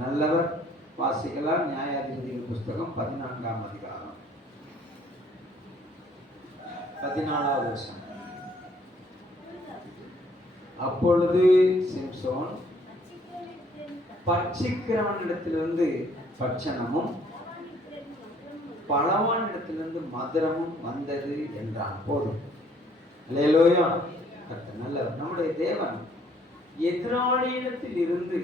நல்லவர். வாசிக்கலாம். நியாயாதிபதிகள் புஸ்தகம் 14ஆம் அதிகாரம் 14வது வசனம். அப்பொழுது சிம்சோன் பட்சிக்கிறவனிடத்திலிருந்து பட்சணமும் பலவானிடத்திலிருந்து மதுரமும் வந்தது என்றான். போதும். அல்லேலூயா. நல்லவர். நம்முடைய தேவன் எதிராளியிடத்தில் இருந்து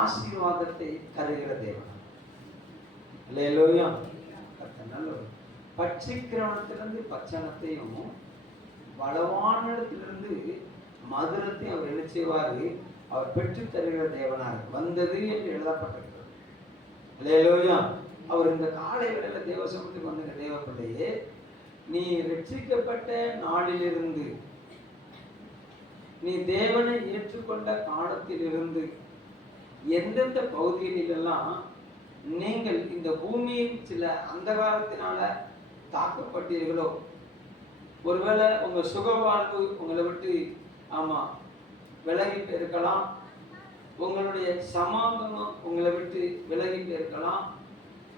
ஆசீர்வாதத்தை தருகிற தேவன். அல்லேலூயா. நல்லவர். பட்சிக்கிறவனிடத்திலிருந்து பட்சணத்தையும் பலவானிடத்திலிருந்து மதுரத்தையும் அவர் என்ன செய்வாரு? அவர் பெற்று தருகிற தேவனாக வந்தது என்று எழுதப்பட்டிருக்கிறது. அல்லேலூயா. அவர் இந்த காலை வேளையில தேவ சமூகத்துக்கு வந்த தேவ பிள்ளையே, நீ ரட்சிக்கப்பட்ட நாளிலிருந்து, நீ தேவனை ஏற்றுக்கொண்ட காலத்திலிருந்து எந்தெந்த பகுதிகளிலெல்லாம் நீங்கள் இந்த பூமியின் சில அந்தகாரத்தினால தாக்கப்பட்டீர்களோ, ஒருவேளை உங்க சுக வாழ்வு உங்களை விட்டு விலகி போயிருக்கலாம், உங்களுடைய சமாதானம் உங்களை விட்டு விலகி போயிருக்கலாம்,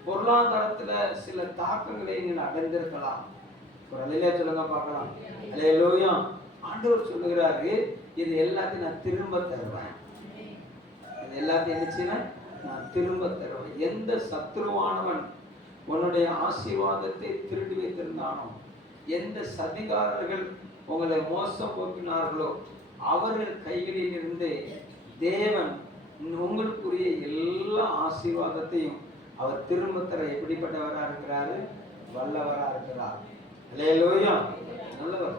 பொருளாதாரத்துல சில தாக்கங்களை நீங்கள் அடைந்திருக்கலாம். ஒரு அலையில சொல்லுங்க பார்க்கலாம். அல்லேலூயா. ஆண்டவர் சொல்லுகிறாரு, இது எல்லாத்தையும் நான் திரும்ப தருவேன். இது எல்லாத்தையும் என்ன செய்வேன்? நான் திரும்ப தருவேன். எந்த சத்துருவானவன் உன்னுடைய ஆசீர்வாதத்தை திருடி வைத்திருந்தானோ, எந்த சதிகாரர்கள் உங்களை மோசம் போக்கினார்களோ, அவர்கள் கைகளில் இருந்து தேவன் உங்களுக்குரிய எல்லா ஆசீர்வாதத்தையும் அவர் திரும்ப தர எப்படிப்பட்டவராக இருக்கிறாரு? வல்லவராக இருக்கிறார். அல்லேலூயா. நல்லவர்.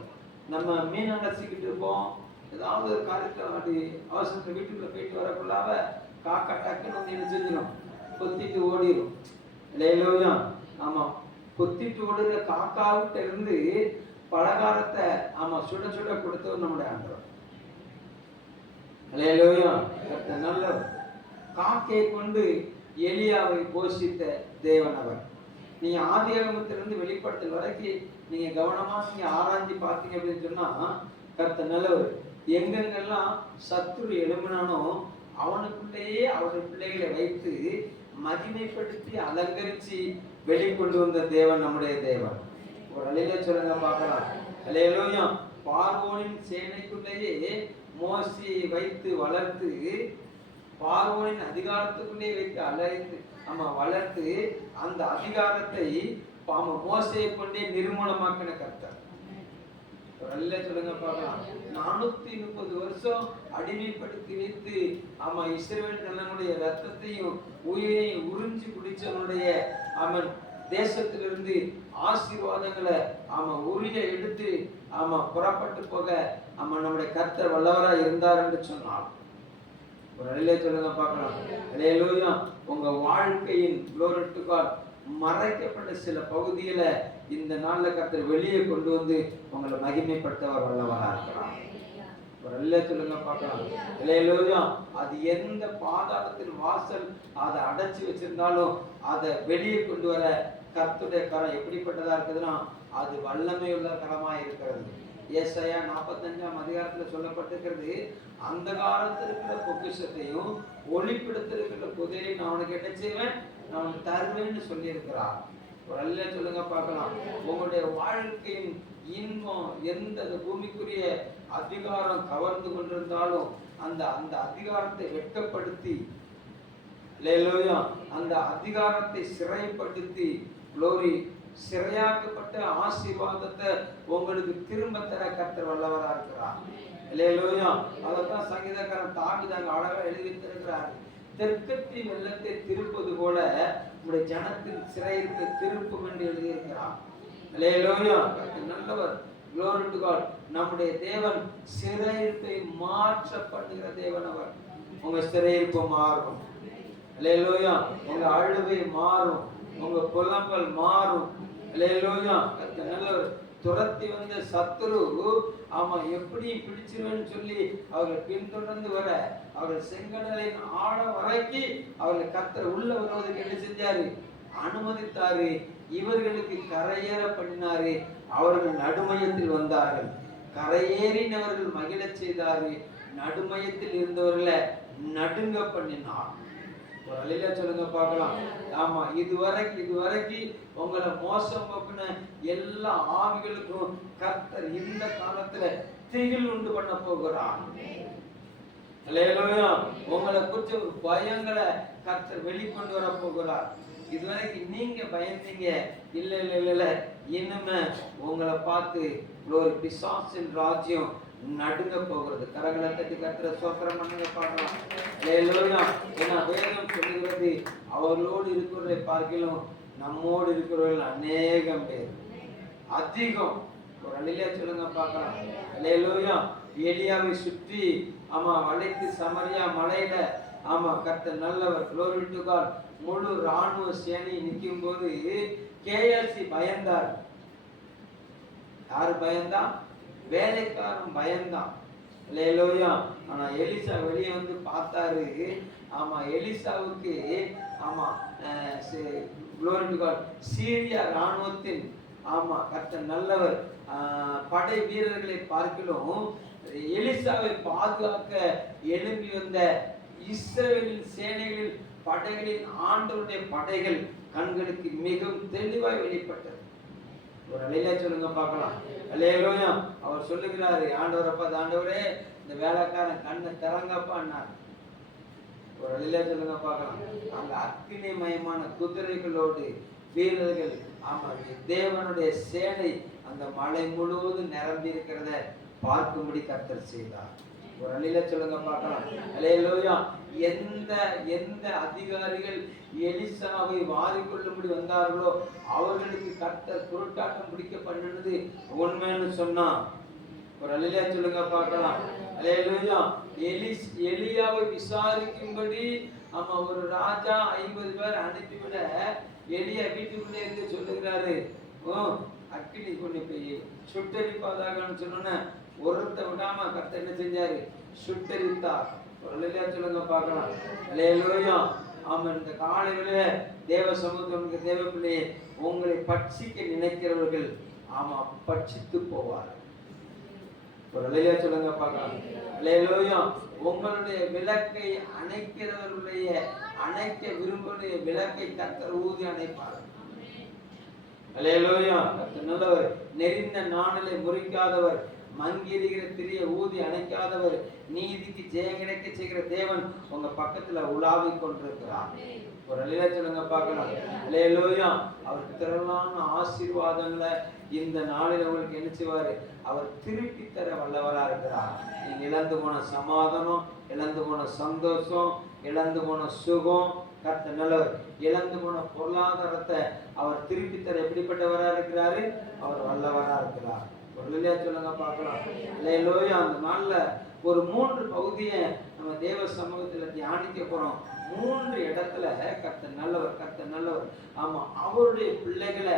நம்ம மீன் அலசிக்கிட்டு இருப்போம், ஏதாவது ஒரு காரியத்தை அவசரத்தை வீட்டுக்குள்ள போயிட்டு வரக்குள்ளாவ காக்கா டக்குன்னு வந்து என்ன செஞ்சிடும்? கொத்திட்டு ஓடிடும். அல்லேலூயா. ஆமா, கொத்திட்டு ஓடுற காக்காவிட்ட இருந்து பலகாரத்தை சுட சுட கொடுத்தவர் நம்முடைய ஆண்டவர். அல்லேலூயா. நல்லவர். காக்கையை கொண்டு எலியாவை போஷித்த தேவன் அவர். நீங்க ஆதியாகமத்திலிருந்து வெளிப்படுத்தல் வரைக்கும் நீங்க கவனமா நீங்க ஆராய்ச்சி பார்த்தீங்க அப்படின்னு சொன்னா, கர்த்தர் நல்லவர். எங்கெங்கெல்லாம் சத்துரு எழும்பினானோ அவனுக்குள்ளேயே அவருடைய பிள்ளைகளை வைத்து மகிமைப்படுத்தி அலங்கரிச்சு வெளிக்கொண்டு வந்த தேவன் நம்முடைய தேவன். ஒரு அலையில சொல்லுங்க பார்க்கலாம். அல்லேலூயா. பார்வோனின் சேனைக்குள்ளேயே மோசையை வைத்து வளர்த்து, பார்வோனின் அதிகாரத்துக்குள்ளே வைத்து அழைத்து வளர்த்து, அந்த அதிகாரத்தை மோசையை கொண்டே நிர்மூலமாக்கின கர்த்தர். சொல்லுங்க பார்க்கலாம். 430 வருஷம் அடிமைப்படுத்தி வைத்து இஸ்ரவேல் ஜனங்களுடைய ரத்தத்தையும் உயிரையும் உறிஞ்சி குடிச்சவனுடைய அவன் தேசத்திலிருந்து ஆசீர்வாதங்களை உரிய எடுத்து புறப்பட்டு போக நம்முடைய கர்த்தர் வல்லவராக இருந்தார் என்று சொன்னார். ஒரு அலையில சொல்லுங்க பார்க்கலாம். அல்லேலூயா. உங்க வாழ்க்கையின் மறைக்கப்பட்ட சில பகுதியில இந்த நாள்ல கர்த்தர் வெளியே கொண்டு வந்து உங்களை மகிமைப்படுத்தவர் வல்லவராக இருக்கிறார். ஒரு அலையில சொல்லுங்க பார்க்கலாம். அல்லேலூயா. அது எந்த பாதாளத்தின் வாசல் அதை அடைச்சி வச்சிருந்தாலும் அதை வெளியே கொண்டு வர கர்த்தருடைய கரம் எப்படிப்பட்டதா இருக்குதுன்னா, அது வல்லமை உள்ள கரமா இருக்கிறது. ஏசாயா 45ஆம் அதிகாரத்துல சொல்லப்பட்டிருக்கிறது, அந்த காலத்தில் இருக்கிற பொக்கிஷத்தையும் ஒளிப்படுத்திருக்கிற புதையை நான் உனக்கு என்ன செய்வேன்? நான் உனக்கு தருவேன்னு சொல்லி இருக்கிறார். ஒரு அல்ல சொல்லுங்க பார்க்கலாம். உங்களுடைய வாழ்க்கையின் இன்பம் எந்த பூமிக்குரிய அதிகாரம் கவர்ந்து கொண்டிருந்தாலும் அந்த அதிகாரத்தை வெட்கப்படுத்தி, அல்லேலூயா, அந்த அதிகாரத்தை சிறைப்படுத்தி, குளோரி, சிறையாக்கப்பட்ட ஆசீர்வாதத்தை உங்களுக்கு திரும்ப தர கர்த்தர் வல்லவரா இருக்கிறார். அல்லேலூயா. அதைத்தான் சங்கீதக்காரன் தாவீது அழகா எழுதி வைத்திருக்கிறார். தெற்கத்தின் வெள்ளத்தை திருப்பது போல உங்களுடைய ஜனத்தின் சிறையிருப்பை திருப்பும் என்று எழுதியிருக்கிறார். அல்லேலூயா. நல்லவர். Glory to God. நம்முடைய தேவன் சிறையிருப்பை மாற்ற பண்ணுகிற தேவன் அவர். உங்க சிறையிருப்பு மாறும். அல்லேலூயா. உங்க அழுகை மாறும், உங்க புலம்பல் மாறும். அல்லேலூயா. நல்லவர். துரத்தி வந்த சத்துரு எப்படி பிடிச்சிருவேன்னு சொல்லி அவர்கள் பின்தொடர்ந்து வர, அவர்கள் செங்கடலின் ஆழம் வரைக்கும் அவர்கள் கர்த்தர் உள்ள வருவதற்கு என்ன செஞ்சாரு? அனுமதித்தாரு. இவர்களுக்கு கரையேற பண்ணினாரு. அவர்கள் நடுமையத்தில் வந்தார்கள். கரையேறினவர்கள் மகிழச் செய்தாரு. நடுமையத்தில் இருந்தவர்களை நடுங்க பண்ணினார். ஒரு அலையில சொல்லுங்க பார்க்கலாம். ஆமா, இதுவரைக்கும் உங்களை மோசம் போக்குன எல்லா ஆவிகளுக்கும் கர்த்தர் இந்த காலத்துல திகில் உண்டு பண்ண போகிறார். அல்லேலூயா. உங்களை குறிச்ச ஒரு பயங்களை கர்த்தர் வெளிக்கொண்டு வர போகிறார். இதுவரைக்கும் நீங்க பயந்தீங்க, இல்ல இல்ல இல்ல, இனிமே உங்களை பார்த்து ஒரு பிசாசின் ராஜ்யம் நடுங்க போகிறது. கரங்களை தட்டி கர்த்தரை ஸ்தோத்திரம் பண்ணுங்க பார்க்கலாம். அல்லேலூயா. ஏன்னா வேதம் சொல்லுகிறது, அவர்களோடு இருக்கிறவரை பார்க்கலாம் நம்மோடு இருக்கிறவர்கள் அநேகம் பேர், அதிகம். ஒரு அலையில சொல்லுங்க பார்க்கலாம். அல்லேலூயா. எலியாவை சுற்றி வளைத்து சமரியா மலையில கர்த்தர் நல்லவர். Glory to God. முழு ராணுவ சேனை நிற்கும் போது கேஎல்சி பயந்தார். யாரு பயந்தா? வேலைக்காரன் பயந்தான். அல்லேலூயா. ஆனா எலிசா வெளியே வந்து பார்த்தாரு. எலிசாவுக்கு Glory to God. சீரியா ராணுவத்தின் கர்த்தர் நல்லவர். படை வீரர்களை பார்க்கலும் எலிசாவை பாதுகாக்க எழும்பி வந்த இஸ்ரவேலின் சேனைகளில் படைகளின் ஆண்டவருடைய படைகள் கண்களுக்கு மிகவும் தெளிவாய் வெளிப்பட்டது. ஒரு அலையில சொல்லுங்க பார்க்கலாம். அல்லேலூயா. அவர் சொல்லுகிறாரு, ஆண்டவரப்பா, ஆண்டவரே இந்த வேலைக்காரன் கண்ணை திறங்கப்பான்னார். ஒரு அலையில சொல்லுங்க பார்க்கலாம். அங்க அக்கினிமயமான குதிரைகளோடு வீரர்கள், தேவனுடைய சேனை அந்த மலை முழுவதும் நிரம்பி இருக்கிறத பார்க்கும்படி கர்த்தர் செய்தார். ஒரு அலையில சொல்லுங்க பார்க்கலாம். அல்லேலூயா. எந்த அதிகாரிகள் எலிசாவை வாரிக்கொள்ளும்படி வந்தார்களோ அவர்களுக்கு கர்த்தர் குருட்டாட்டம் பிடிக்க பண்ணினது உண்மைன்னு சொன்னா. ஒரு அலையில சொல்லுங்க பார்க்கலாம். அல்லேலூயா. எலியாவை விசாரிக்கும்படி ஒரு ராஜா 50 பேர் அனுப்பிவிட எலியா வீட்டுக்குள்ளே இருந்து சொல்லுகிறாரு, அக்கினி கொண்டு போய் சுட்டரிப்பதாகன்னு சொன்னோன்னே ஒருத்த விடாம கர்த்தர் என்ன செஞ்சாரு? சுட்டரித்தார். ஒரு அலையில சொல்லுங்க பார்க்கலாம். அல்லேலூயா. இந்த காலையில தேவ சமூகத்திற்கு தேவ பிள்ளையே, உங்களை பட்சிக்க நினைக்கிறவர்கள் பட்சித்து போவார்கள். ஒரு அலையில சொல்லுங்க பார்க்கலாம். அல்லேலூயா. உங்களுடைய விளக்கை அணைக்கிறவர்களுடைய அணைக்க விரும்புடைய விளக்கை கர்த்தர் ஊதி அணைப்பார். அல்லேலூயா. கர்த்தர் நல்லவர். நெறிந்த நாணலை முறிக்காதவர், மங்கிரிகிற திரிய ஊதி அணைக்காதவர், நீதிக்கு ஜெயம் கிடைக்க செய்கிற தேவன் உங்க பக்கத்துல உலாவிக் கொண்டிருக்கிறார். ஒரு அலையில சொல்லுங்க பார்க்கலாம். அல்லேலூயா. அவர் திரளான ஆசீர்வாதங்களை இந்த நாளில் உங்களுக்கு என்ன செய்வாரு? அவர் திருப்பி தர வல்லவரா இருக்கிறார். நீங்க இழந்து போன சமாதானம், இழந்து போன சந்தோஷம், இழந்து போன சுகம், கர்த்தர் நல்லவர். இழந்து போன பொருளாதாரத்தை அவர் திருப்பி தர எப்படிப்பட்டவரா இருக்கிறாரு? அவர் வல்லவரா இருக்கிறார். ஒரு அலையில சொல்லுங்க பார்க்கலாம். அல்லேலூயா. அந்த நாள்ல ஒரு 3 பகுதியை நம்ம தேவ சமூகத்துல தியானிக்க போறோம். 3 இடத்துல கர்த்தர் நல்லவர், கர்த்தர் நல்லவர். அவருடைய பிள்ளைகளை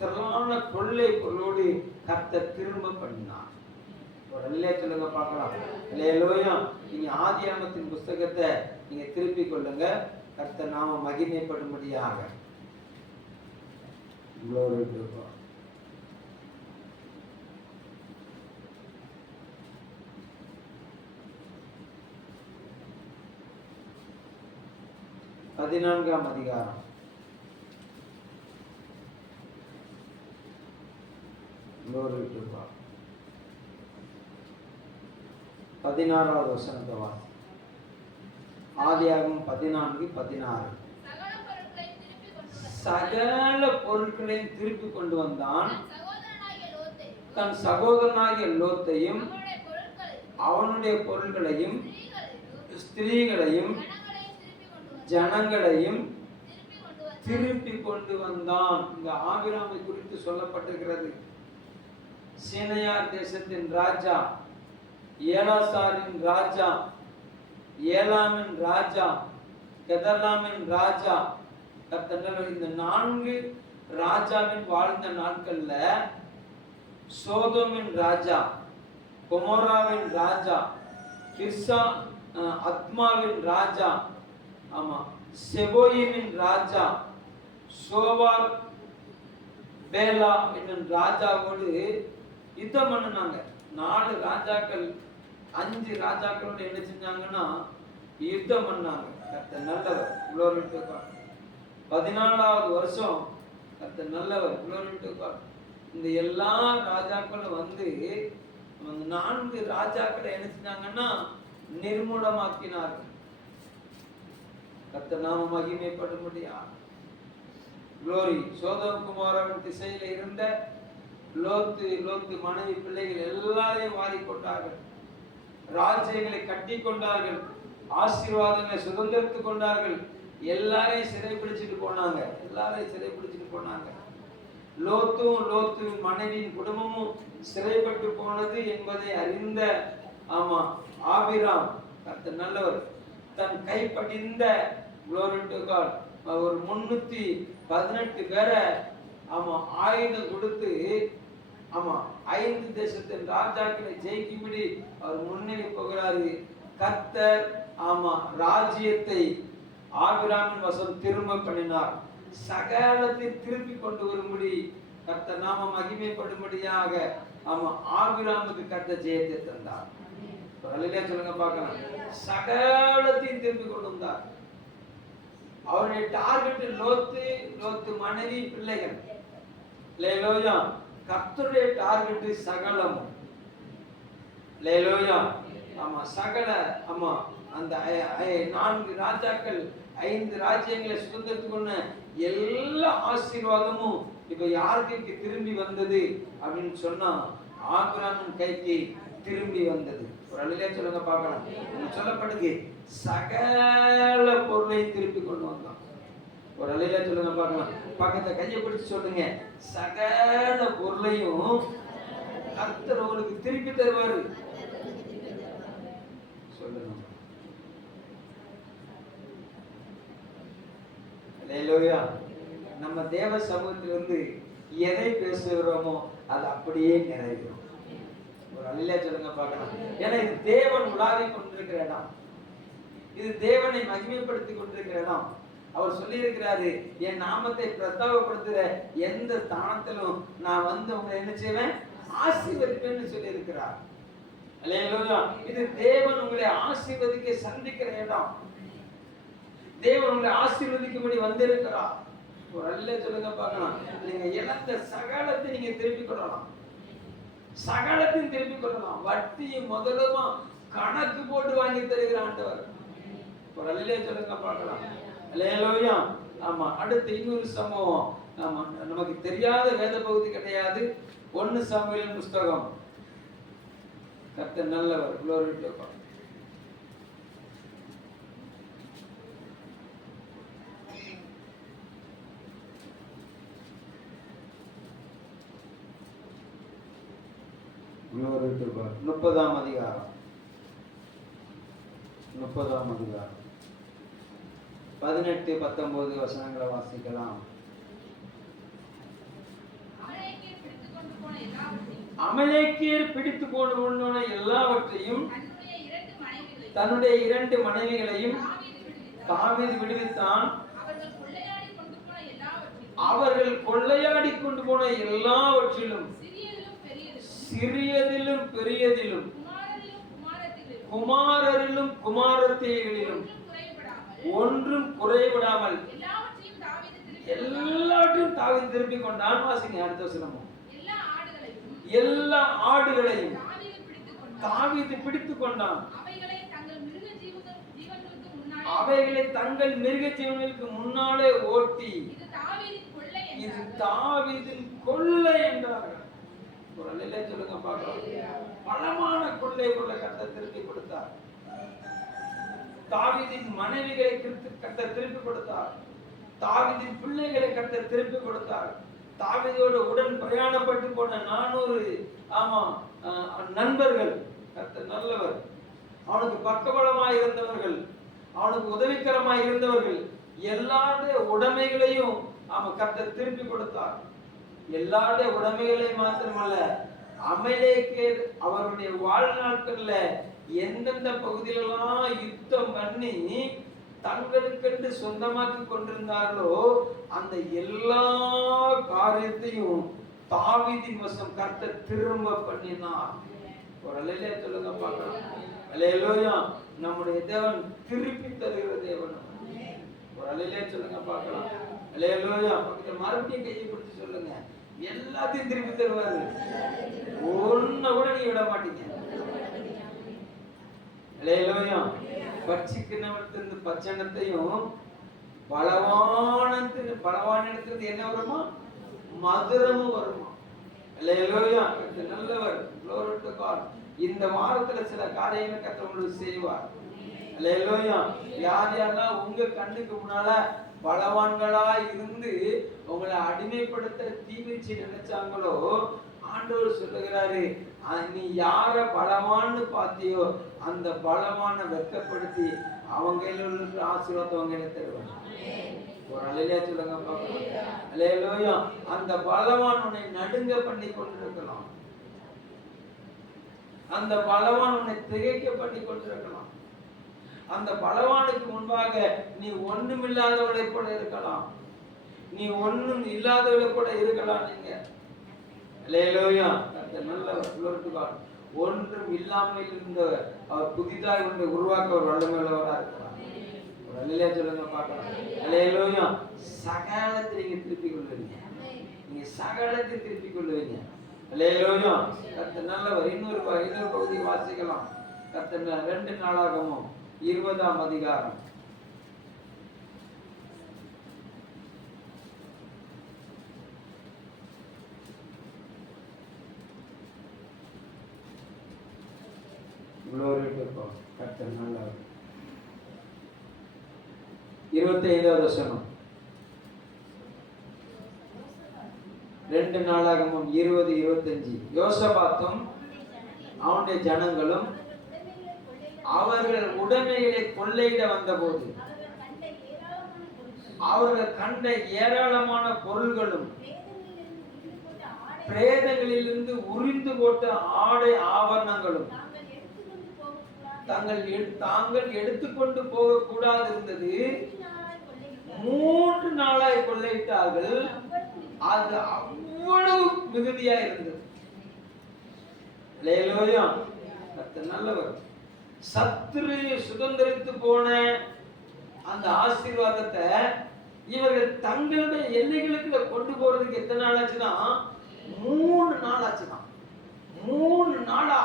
திரளான கொள்ளை பொருளோடு கர்த்தர் திரும்ப பண்ணினார். ஒரு அலையில சொல்லுங்க பார்க்கலாம். அல்லேலூயா. நீங்க ஆதியாகமத்தின் புஸ்தகத்தை நீங்க திருப்பி கொள்ளுங்க. கர்த்தர் நாம மகிமைப்படும்படியாக. Glory to God. பதினான்காம் அதிகாரம். Glory to God. 16வது வசனத்தை வாசி. ஆதியாகமம் 14:16. சகல பொருட்களையும் திருப்பி கொண்டு வந்தான். தன் சகோதரனாகிய லோத்தையும் அவனுடைய பொருட்களையும் ஸ்திரீகளையும் ஜனங்களையும் திருப்பி கொண்டு வந்தான். இந்த ஆபிராமை குறித்து சொல்லப்பட்டிருக்கிறது. சீனையார் தேசத்தின் ராஜா, ஏலாசாரின் ராஜா, ஏலாமின் ராஜா, கெதர்லாமின் ராஜா, இந்த 4 ராஜாவின் வாழ்ந்த நாட்கள்ல சோதோமின் ராஜா, கொமோராவின் ராஜா, கிர்சா அத்மாவின் ராஜா, செபோயிமின் ராஜா, சோபால் பேலா என்னும் ராஜாவோடு யுத்தம் பண்ணினாங்க. 4 ராஜாக்கள் 5 ராஜாக்களோட என்ன செஞ்சாங்கன்னா யுத்தம் பண்ணாங்க. கர்த்தர் நல்லவர், glory to God. 14வது வருஷம் கர்த்தர் நல்லவர், glory to God. இந்த எல்லா ராஜாக்களும் வந்து 4 ராஜாக்களை என்ன செஞ்சாங்கன்னா நிர்மூலமாக்கினார்கள். கர்த்தர் நாம மகிமைப்படும்படியா glory. சோதோம் குமாரன் திசையில இருந்த லோத்து மனைவி பிள்ளைகள் எல்லாரையும் வாரிக்கொண்டார்கள். ராஜ்யங்களை கட்டி கொண்டார்கள். ஆசீர்வாதங்களை சுதந்திரத்து கொண்டார்கள். எல்லாரையும் சிறைப்பிடிச்சிட்டு போனாங்க. லோத்து மனைவியின் குடும்பமும் சிறைப்பட்டு போனது என்பதை அறிந்த ஆபிராம் கர்த்தர் நல்லவர் தன் கைப்படிந்த glory to God ஒரு 318 பேரை ஆயுதம் கொடுத்து 5 தேசத்தின் ராஜாக்களை ஜெயிக்கும்படி அவர் முன்னேறி போகிறாரு. கர்த்தர் ராஜ்யத்தை ஆபிராமின் வசம் திரும்ப பண்ணினார். சகலத்தை திருப்பி கொண்டு வரும்படி கர்த்தர் நாம மகிமைப்படும்படியாக ஆபிராமுக்கு கர்த்தர் ஜெயத்தை தந்தார். சொல்லுங்க பார்க்கலாம். சகலத்தையும் திருப்பி கொண்டு வந்தார். அவருடைய டார்கெட் லோத்து மனைவி பிள்ளைகள். லேலோயா. கர்த்தருடைய டார்கெட் சகலம். லேலோயா. சகல அந்த 4 ராஜாக்கள் 5 ராஜ்யங்களை சுதந்திரத்துக்குள்ள எல்லா ஆசீர்வாதமும் இப்ப யாருக்கு திரும்பி வந்தது அப்படின்னு சொன்னா ஆபிரகாமின் கைக்கு திரும்பி வந்தது. ஒரு அழிலே சொல்லுங்க பார்க்கலாம். சொல்லப்படுது சகல பொருளையும் திருப்பி கொண்டு வந்தான். ஒரு அழிலே சொல்லுங்க பார்க்கலாம். பக்கத்தை கையை பிடிச்சு சொல்லுங்க, சகல பொருளையும் கர்த்தர் உங்களுக்கு திருப்பி தருவாரு. சொல்லுங்க. அல்லேலூயா. நம்ம தேவ சமூகத்திலிருந்து எதை பேசுகிறோமோ அது அப்படியே நிறைவேறும். ஒரு அல்லேலூயா சொல்லுங்க பார்க்கலாம். ஏன்னா இது தேவன் உலாவி கொண்டிருக்கிற இடம். இது தேவனை மகிமைப்படுத்தி கொண்டிருக்கிற இடம். அவர் சொல்லி இருக்கிறாரு, என் நாமத்தை பிரஸ்தாபப்படுத்துற எந்த ஸ்தானத்திலும் நான் வந்து உங்களை என்ன செய்வேன், ஆசீர்வதிப்பேன்னு சொல்லி இருக்கிறார். அல்லேலூயா. இது தேவன் உங்களை ஆசீர்வதிக்க சந்திக்கிற இடம். தேவன் உங்களை ஆசீர்வதிக்கும்படி வந்திருக்கிறார். ஒரு அல்ல சொல்லுங்க பார்க்கலாம். நீங்க இழந்த சகலத்தை நீங்க திருப்பி கொள்ளலாம். சகலத்தையும் திருப்பி கொள்ளலாம். வட்டியும் முதலுமா கணக்கு போட்டு வாங்கி தருகிற ஆண்டவர். ஒரு அல்ல சொல்லுங்க பார்க்கலாம். அல்லேலூயா. ஆமா. அடுத்து இன்னொரு சம்பவம். ஆமா, நமக்கு தெரியாத வேத பகுதி கிடையாது. 1 சாமுவேல் புஸ்தகம். கர்த்தர் நல்லவர். glory to God. glory to God. 30ஆம் அதிகாரம். 30ஆம் அதிகாரம் 18 19 வசனங்களை வாசிக்கலாம். அமலேக்கியர் பிடித்து கொண்டு போன எல்லாவற்றையும் தன்னுடைய 2 மனைவிகளையும் தாவீது விடுவித்தான். அவர்கள் கொள்ளையாடி கொண்டு போன எல்லாவற்றிலும் சிறியதிலும் பெரியதிலும் குமாரரிலும் குமாரத்திகளிலும் ஒன்றும் குறைவிடாமல் எல்லாவற்றையும் தாவீது திருப்பி கொண்டான். வாசிங்க அடுத்த வசனமும். எல்லா ஆடுகளையும் தாவீது பிடித்துக் கொண்டான். அவைகளை தங்கள் மிருக ஜீவனுக்கு முன்னாலே ஓட்டி இது தாவீதின் கொள்ளை என்றார்கள். ஒரு அல்லேலூயா சொல்லுங்க பார்க்கலாம். பலமான கொள்ளை பொருளை கர்த்தர் திருப்பி கொடுத்தார். தாவீதின் மனைவிகளை கர்த்தர் திருப்பி கொடுத்தார். தாவீதின் பிள்ளைகளை கர்த்தர் திருப்பி கொடுத்தார். தாவீதோடு உடன் பிரயாணப்பட்டு போன 400 நண்பர்கள். கர்த்தர் நல்லவர். அவனுக்கு பக்கபலமாய் இருந்தவர்கள், அவனுக்கு உதவிகரமாய் இருந்தவர்கள், எல்லாருடைய உடைமைகளையும் கர்த்தர் திருப்பி கொடுத்தார். எல்லாருடைய உடைமைகளை மாத்திரமல்ல, அமலேக்கியர் அவருடைய வாழ்நாட்கள்ல எந்தெந்த பகுதியிலெல்லாம் யுத்தம் பண்ணி தங்களுக்கென்று சொந்தமாக்கி கொண்டிருந்தார்களோ அந்த எல்லா காரியத்தையும் தாவீதின் வசம் கர்த்தர் திரும்ப பண்ணினார். ஒரு அல்லேலூயா சொல்லுங்க பார்க்கலாம். அல்லேலூயா. நம்முடைய தேவன் திருப்பி தருகிற தேவன். ஒரு அல்லேலூயா சொல்லுங்க பார்க்கலாம். அல்லேலூயா. பக்கத்துல மறுபடியும் கையை பிடிச்சு சொல்லுங்க, எல்லாத்தையும் திருப்பி தருவாரு. ஒண்ணு கூட நீங்க விட மாட்டீங்க. அல்லேலூயா. பட்சிக்கினவற்றிலிருந்து பச்சனத்தையும் பலவானிடத்திலிருந்து என்ன வருமா? மதுரமும் வருமா. அல்லேலூயா. நல்லவர். Glory to God. இந்த வாரத்துல சில காரியங்களை கர்த்தர் உங்களுக்கு செய்வார். அல்லேலூயா. யார் யாரெல்லாம் உங்க கண்ணுக்கு முன்னால பலவான்களா இருந்து உங்களை அடிமைப்படுத்த தீவிரிச்சு நினைச்சாங்களோ, ஆண்டவர் சொல்லுகிறாரு, நீ யார பலவான்னு பார்த்தியோ அந்த பலவான வெட்கப்படுத்தி அவங்க கையில ஆசீர்வாதம் அவங்க கையில தருவாங்க. ஒரு அல்லேலூயா சொல்லுங்க பார்க்கலாம். அல்லேலூயா. அந்த பலவான் உன்னை நடுங்க பண்ணி கொண்டிருக்கலாம். அந்த பலவான் உன்னை திகைக்க பண்ணி கொண்டிருக்கலாம். அந்த பலவானுக்கு முன்பாக நீ ஒண்ணுமில்லாதவளை கூட இருக்கலாம். நீ ஒண்ணும் இல்லாதவளை கூட இருக்கலாம். நீங்க அல்லேலூயா. நல்லவர். Glory to God. ஒன்றும் இல்லாமல் இருந்த அவர் புதிதாக ஒன்றை உருவாக்க ஒரு வல்லமையுள்ளவராக இருக்கிறார். ஒரு அல்லேலூயா சொல்லுங்க பார்க்கலாம். அல்லேலூயா. சகலத்தை நீங்க திருப்பிக் கொள்வீங்க. நீங்க சகலத்தை திருப்பிக் கொள்வீங்க. அல்லேலூயா. கர்த்தர் நல்லவர். இன்னொரு பகுதி வாசிக்கலாம். கர்த்தர் 2 நாளாகமம் 20ஆம் அதிகாரம். Glory to God. கர்த்தர் நல்லவர். 25வது வசனம். 2 நாளாகமம் 20:25. யோசபாத்தும் அவனுடைய ஜனங்களும் அவர்கள் உடைமைகளை கொள்ளையிட வந்தபோது அவர்கள் கண்ட ஏராளமான பொருள்களும் பிரேதங்களிலிருந்து உரிந்து போட்ட ஆடை ஆபரணங்களும் தாங்கள் எடுத்துக்கொண்டு போக கூடாது இருந்தது. 3 நாளாய் கொள்ளையிட்டார்கள். அது அவ்வளவு மிகுதியா இருந்தது. அல்லேலூயா. கர்த்தர் நல்லவர். சத்துரு சுதந்திரித்து போன அந்த ஆசீர்வாதத்தை இவர்கள் தங்களுடைய எல்லைகளுக்கு கொண்டு போறதுக்கு எத்தனை நாள் ஆச்சுன்னா 3 நாள் ஆச்சுதான். 3 நாளா.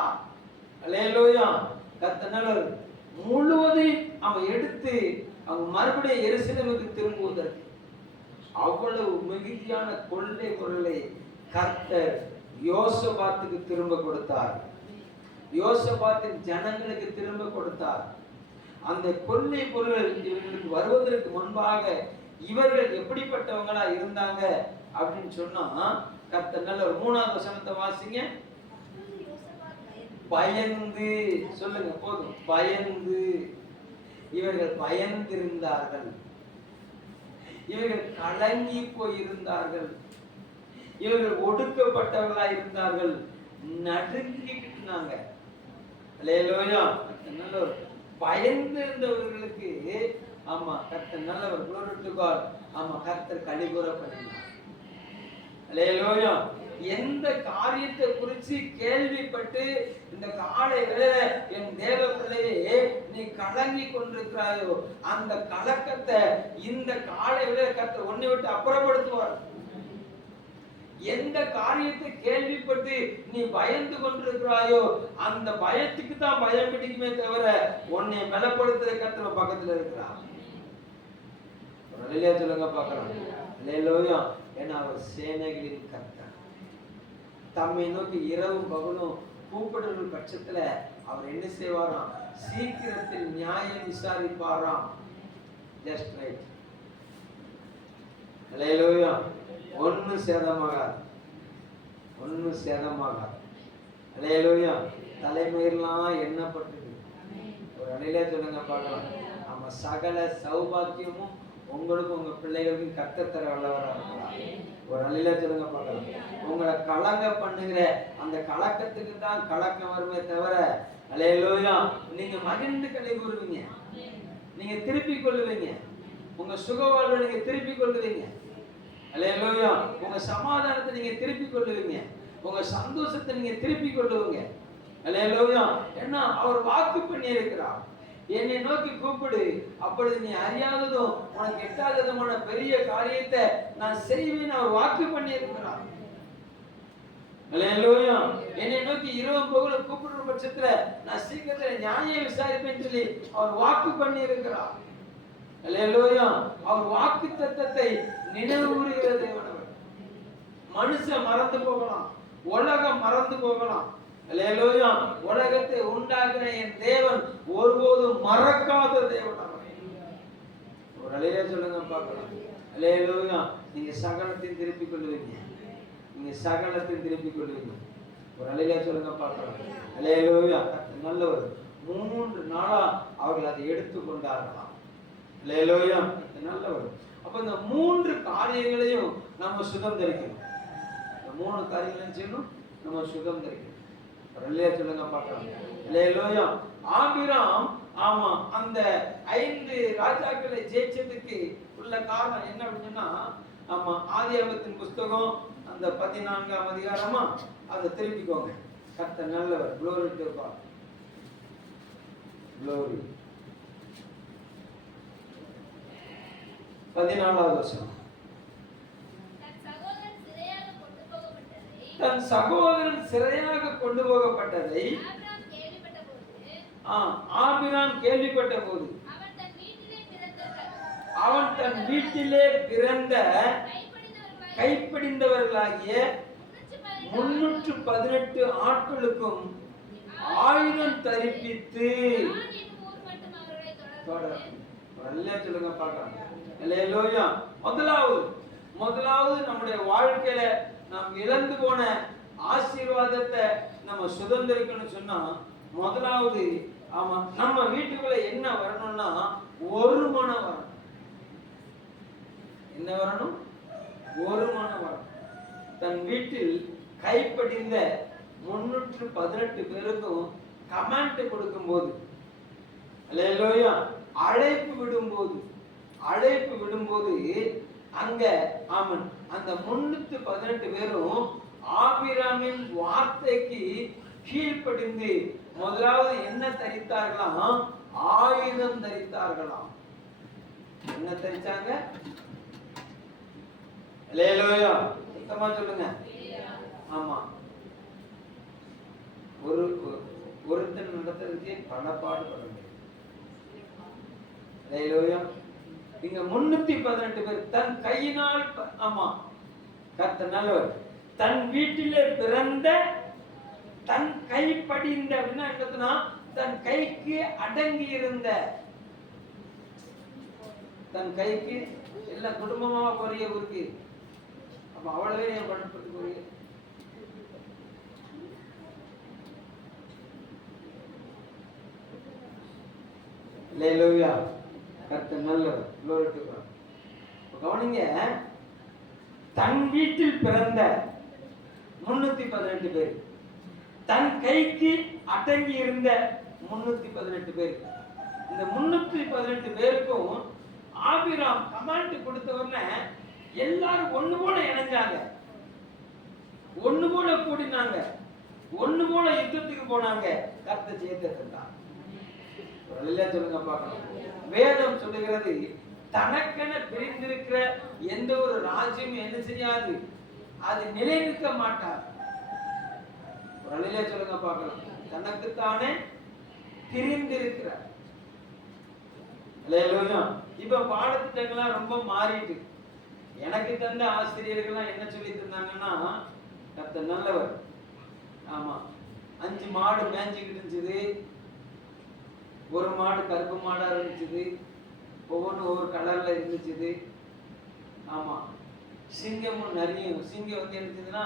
அல்லேலூயா. கர்த்தர் நல்லவர். முழுவதையும் அவன் எடுத்து அவங்க மறுபடியும் எருசலேமுக்கு திரும்புவதற்கு அவ்வளவு மிகுதியான கொள்ளை பொருளை கர்த்தர் யோசபாத்துக்கு திரும்ப கொடுத்தார். யோசபாத்தின் ஜனங்களுக்கு திரும்ப கொடுத்தார். அந்த கொள்ளை பொருள் இவர்களுக்கு வருவதற்கு முன்பாக இவர்கள் எப்படிப்பட்டவங்களா இருந்தாங்க அப்படின்னு சொன்னா, கர்த்தர் நல்ல 3ஆவது வசனத்தை வாசிங்க. பயந்து சொல்லுங்க போதும். பயந்து. இவர்கள் பயந்திருந்தார்கள். இவர்கள் கலங்கி போயிருந்தார்கள். இவர்கள் ஒடுக்கப்பட்டவர்களா இருந்தார்கள். நடுங்கிட்டாங்க. அல்லேலூயா. நல்லவர். பயந்து இருந்தவர்களுக்கு ஆமா கர்த்தர் நல்லவர். Glory to God. ஆமா கர்த்தர் கலிகூர பண்ணினார். அல்லேலூயா. எந்த காரியத்தை குறித்து கேள்விப்பட்டு இந்த காலை வேளையில என் தேவ பிள்ளையே நீ கலங்கி கொண்டிருக்கிறாயோ அந்த கலக்கத்தை இந்த காலை வேளையில கர்த்தர் உன்னை விட்டு அப்புறப்படுத்துவார். எந்த காரியத்தை கேள்விப்பட்டு நீ பயந்து கொண்டிருக்கிறாயோ அந்த பயத்துக்கு தான் பயம் பிடிக்குமே தவிர உன்னை பலப்படுத்துற கர்த்தர் பக்கத்துல இருக்கிறார். அல்லேலூயா சொல்லுங்க பார்க்கலாம். அல்லேலூயா. ஏன்னா அவர் சேனைகளின் கர்த்தர். தம்மை நோக்கி இரவும் பகலும் கூப்பிடுற பட்சத்துல அவர் என்ன செய்வாராம்? சீக்கிரத்தில் நியாயம் விசாரிப்பாராம். Just right. அல்லேலூயா. ஒண்ணு சேதமாகாது. ஒண்ணு சேதமாகாது. அல்லேலூயா. தலைமையெல்லாம் எண்ணப்பட்டது. ஒரு அல்லேலூயா சொல்லுங்க பார்க்கலாம். நம்ம சகல சௌபாக்கியமும் உங்களுக்கும் உங்க பிள்ளைகளுக்கும் கர்த்தர் தர வல்லவரா இருக்கிறார். ஒரு அல்லேலூயா சொல்லுங்க பார்க்கலாம். உங்களை கலங்க பண்ணுகிற அந்த கலக்கத்துக்கு தான் கலக்கம் வருமே தவிர அல்லேலூயா நீங்க மகிழ்ந்து களி கூறுவீங்க. நீங்க திருப்பி கொள்ளுவீங்க. உங்க சுக வாழ்வை நீங்க திருப்பி கொள்ளுவீங்க. அல்லேலூயா. உங்க சமாதானத்தை நீங்க திருப்பி கொள்ளுவீங்க. உங்க சந்தோஷத்தை நீங்க திருப்பி கொள்ளுவீங்க. அல்லேலூயா. ஏன்னா அவர் வாக்கு பண்ணி இருக்கிறார், என்னை நோக்கி கூப்பிடு, அப்பொழுது நீ அறியாததும் உனக்கு எட்டாததுமான பெரிய காரியத்தை நான் செய்வேன் அவர் வாக்கு பண்ணி இருக்கிறார். அல்லேலூயா. என்னை நோக்கி இரவும் பகலும் கூப்பிடுற பட்சத்துல நான் சீக்கிரத்துல நியாயம் விசாரிப்பேன் சொல்லி அவர் வாக்கு பண்ணி இருக்கிறார். அல்லேலூயா. அவர் வாக்கு தத்தத்தை நினைவு கூறுகிற தேவன் அவர். மனுஷன் மறந்து போகலாம், உலகம் மறந்து போகலாம், அல்லேலூயா, உலகத்தை உண்டாக்குற என் தேவன் ஒருபோதும் மறக்காத தேவன் அவர். ஒரு அல்லேலூயா சொல்லுங்க பார்க்கலாம். அல்லேலூயா. நீங்க சகலத்தையும் திருப்பிக் கொள்வீங்க, நீங்க சகலத்தையும் திருப்பிக் கொள்வீங்க. ஒரு அல்லேலூயா சொல்லுங்க பார்க்கலாம். அல்லேலூயா. நல்லவர். 3 நாளா அவர்கள் அதை எடுத்துக்கொண்டார்களாம். அல்லேலூயா. நல்லவர். அப்ப இந்த 3 காரியங்களையும் நம்ம சுதந்திரிக்கணும். இந்த 3 காரியங்களையும் செய்யணும், நம்ம சுதந்திரிக்கணும். அல்லேலூயா சொல்லுங்க பார்க்கலாம். அல்லேலூயா. ஆபிராம் ஆமா அந்த 5 ராஜாக்களை ஜெயிச்சதுக்கு உள்ள காரணம் என்ன அப்படின்னா, ஆமா ஆதியாகமத்தின் புஸ்தகம் அந்த 14ஆம் அதிகாரமா அதை திருப்பிக்கோங்க. கர்த்தர் நல்லவர். glory to God. glory. 14வது வசனம். தன் சகோதரன் சிறையாக கொண்டு போகப்பட்டதை ஆபிராம் கேள்விப்பட்ட போது அவன் தன் வீட்டிலே பிறந்த கைப்படிந்தவர்களாகிய 318 ஆட்களுக்கும் ஆயுதம் தரிப்பித்து சொல்லுங்க பார்க்கலாம். அல்லேலூயா. முதலாவது நம்முடைய வாழ்க்கையில நாம் இழந்து போன ஆசீர்வாதத்தை நம்ம சுதந்திரிக்கணும்னு சொன்னா, முதலாவது ஆமா நம்ம வீட்டுக்குள்ள என்ன வரணும்னா ஒரு மனம் வரணும். என்ன வரணும்? ஒரு மனம் வரணும். தன் வீட்டில் கைப்படிந்த 318 பேருக்கும் கமாண்ட் கொடுக்கும் போது, அல்லேலூயா, அழைப்பு விடும்போது அங்க ஆமன் அந்த 318 பேரும் ஆபிராமின் வார்த்தைக்கு கீழ்ப்படிந்து முதலாவது என்ன தரித்தார்களாம்? ஆயுதம் தரித்தார்களாம். என்ன தரிச்சாங்க? அல்லேலூயா. சுத்தமா சொல்லுங்க. ஆமா, ஒருத்தன் நடத்துறதுக்கே பல பாடுபட முடியும். அல்லேலூயா. இங்க 318 பேர் தன் கையினால், ஆமா கர்த்தர் நல்லவர், தன் வீட்டிலே பிறந்த தன் கைப்படிந்த அப்படின்னா என்னதுன்னா தன் கைக்கு அடங்கி இருந்த, தன் கைக்கு எல்லா குடும்பமா போறிய ஊருக்கு. அப்ப அவ்வளவே என் படுத்து போறிய. அல்லேலூயா. கர்த்தர் நல்லவர். glory to God. கவனிங்க, தன் வீட்டில் பிறந்த 318 பேர், தன் கைக்கு அடங்கி இருந்த 318 பேர். இந்த 318 பேருக்கும் ஆபிராம் கமாண்ட் கொடுத்தவன எல்லாரும் ஒண்ணு போல இணைஞ்சாங்க, ஒண்ணு போல கூடினாங்க, ஒண்ணு போல யுத்தத்துக்கு போனாங்க. கர்த்தர் ஜெயத்தை தந்தார். சொல்லுங்க பார்க்கலாம். வேதம் சொல்லுகிறது, தனக்கென பிரிந்திருக்கிற எந்த ஒரு ராஜ்யம் என்ன செய்யாது, அது நிலைநிற்க மாட்டார். சொல்லுங்க பார்க்கலாம். தனக்குத்தானே பிரிந்திருக்கிறார். இப்ப பாடத்திட்டங்கள்லாம் ரொம்ப மாறிட்டு, எனக்கு தந்த ஆசிரியர்கள்லாம் என்ன சொல்லி தந்தாங்கன்னா, கர்த்தர் நல்லவர். ஆமா, 5 மாடு மேய்ஞ்சிக்கிட்டு இருந்துச்சு. ஒரு மாடு கருப்பு மாடா இருந்துச்சு, ஒவ்வொன்றும் ஒவ்வொரு கலர்ல இருந்துச்சு. ஆமா, சிங்கமும் நரியும். சிங்கம் வந்து இருந்துச்சுன்னா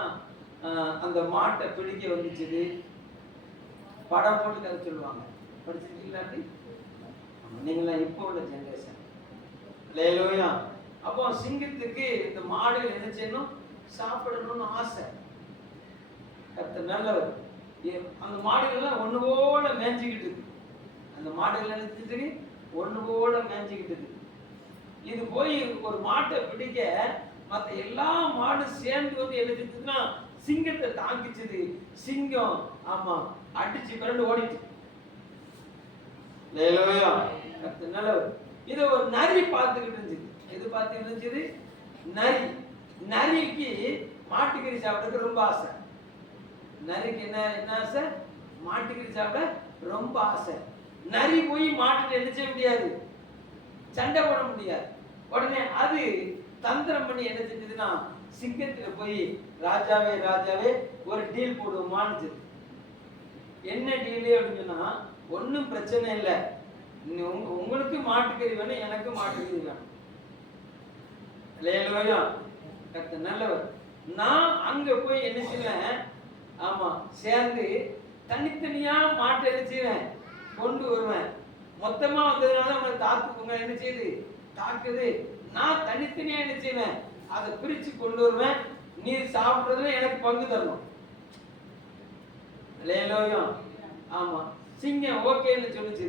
அந்த மாட்டை பிடிக்க வந்துச்சு. படம் போட்டு கதை சொல்லுவாங்க. படிச்சிருக்கீங்களா? நீங்களாம் இப்போ உள்ள ஜெனரேஷன். அல்லேலூயா. அப்போ சிங்கத்துக்கு இந்த மாடுகள் என்ன செய்யணும்? சாப்பிடணும்னு ஆசை. கர்த்தர் நல்லவர். அந்த மாடுகள்லாம் ஒண்ணு போல மேய்ஞ்சிக்கிட்டு இருக்கு. அந்த மாடுகள் நினைச்சிட்டு ஒண்ணு போல மேய்ஞ்சிக்கிட்டு இருக்கு. இது போய் ஒரு மாட்டை பிடிக்க மற்ற எல்லா மாடும் சேர்ந்து வந்து எழுதிச்சுன்னா சிங்கத்தை தாக்கிச்சது. சிங்கம் ஆமா அடிச்சு பிறண்டு ஓடிச்சு. இதை ஒரு நரி பார்த்துக்கிட்டு இருந்துச்சு. எது பார்த்துக்கிட்டு இருந்துச்சு? நரி. நரிக்கு மாட்டுக்கறி சாப்பிட்றதுக்கு ரொம்ப ஆசை. நரிக்கு என்ன ஆசை? மாட்டுக்கறி சாப்பிட ரொம்ப ஆசை. நரி போய் மாட்டுக்கு என்ன செய்ய முடியாது, சண்டை போட முடியாது. உடனே அது தந்திரம் பண்ணி என்ன செஞ்சதுன்னா, சிங்கத்துல போய் ராஜாவே ராஜாவே ஒரு டீல் போடுவோமான்னு. என்ன டீல் அப்படின்னு சொன்னா, ஒன்னும் பிரச்சனை இல்லை, உங்களுக்கு மாட்டுக்கறி வேணும், எனக்கு மாட்டுக்கறி வேணும். நல்லவர். நான் அங்க போய் என்ன செய்வேன், ஆமா சேர்ந்து தனித்தனியா மாட்டை என்ன செய்வேன், கொண்டு வருவேன். மொத்தமா வந்ததுனால உங்களை தாக்குங்க என்ன செய்யுது, தாக்குது. நான் தனித்தனியா என்ன செய்வேன், அதை பிரிச்சு கொண்டு வருவேன். நீ சாப்பிடுறதுல எனக்கு பங்கு தரணும். ஆமா சிங்கம் ஓகேன்னு சொல்லிச்சு.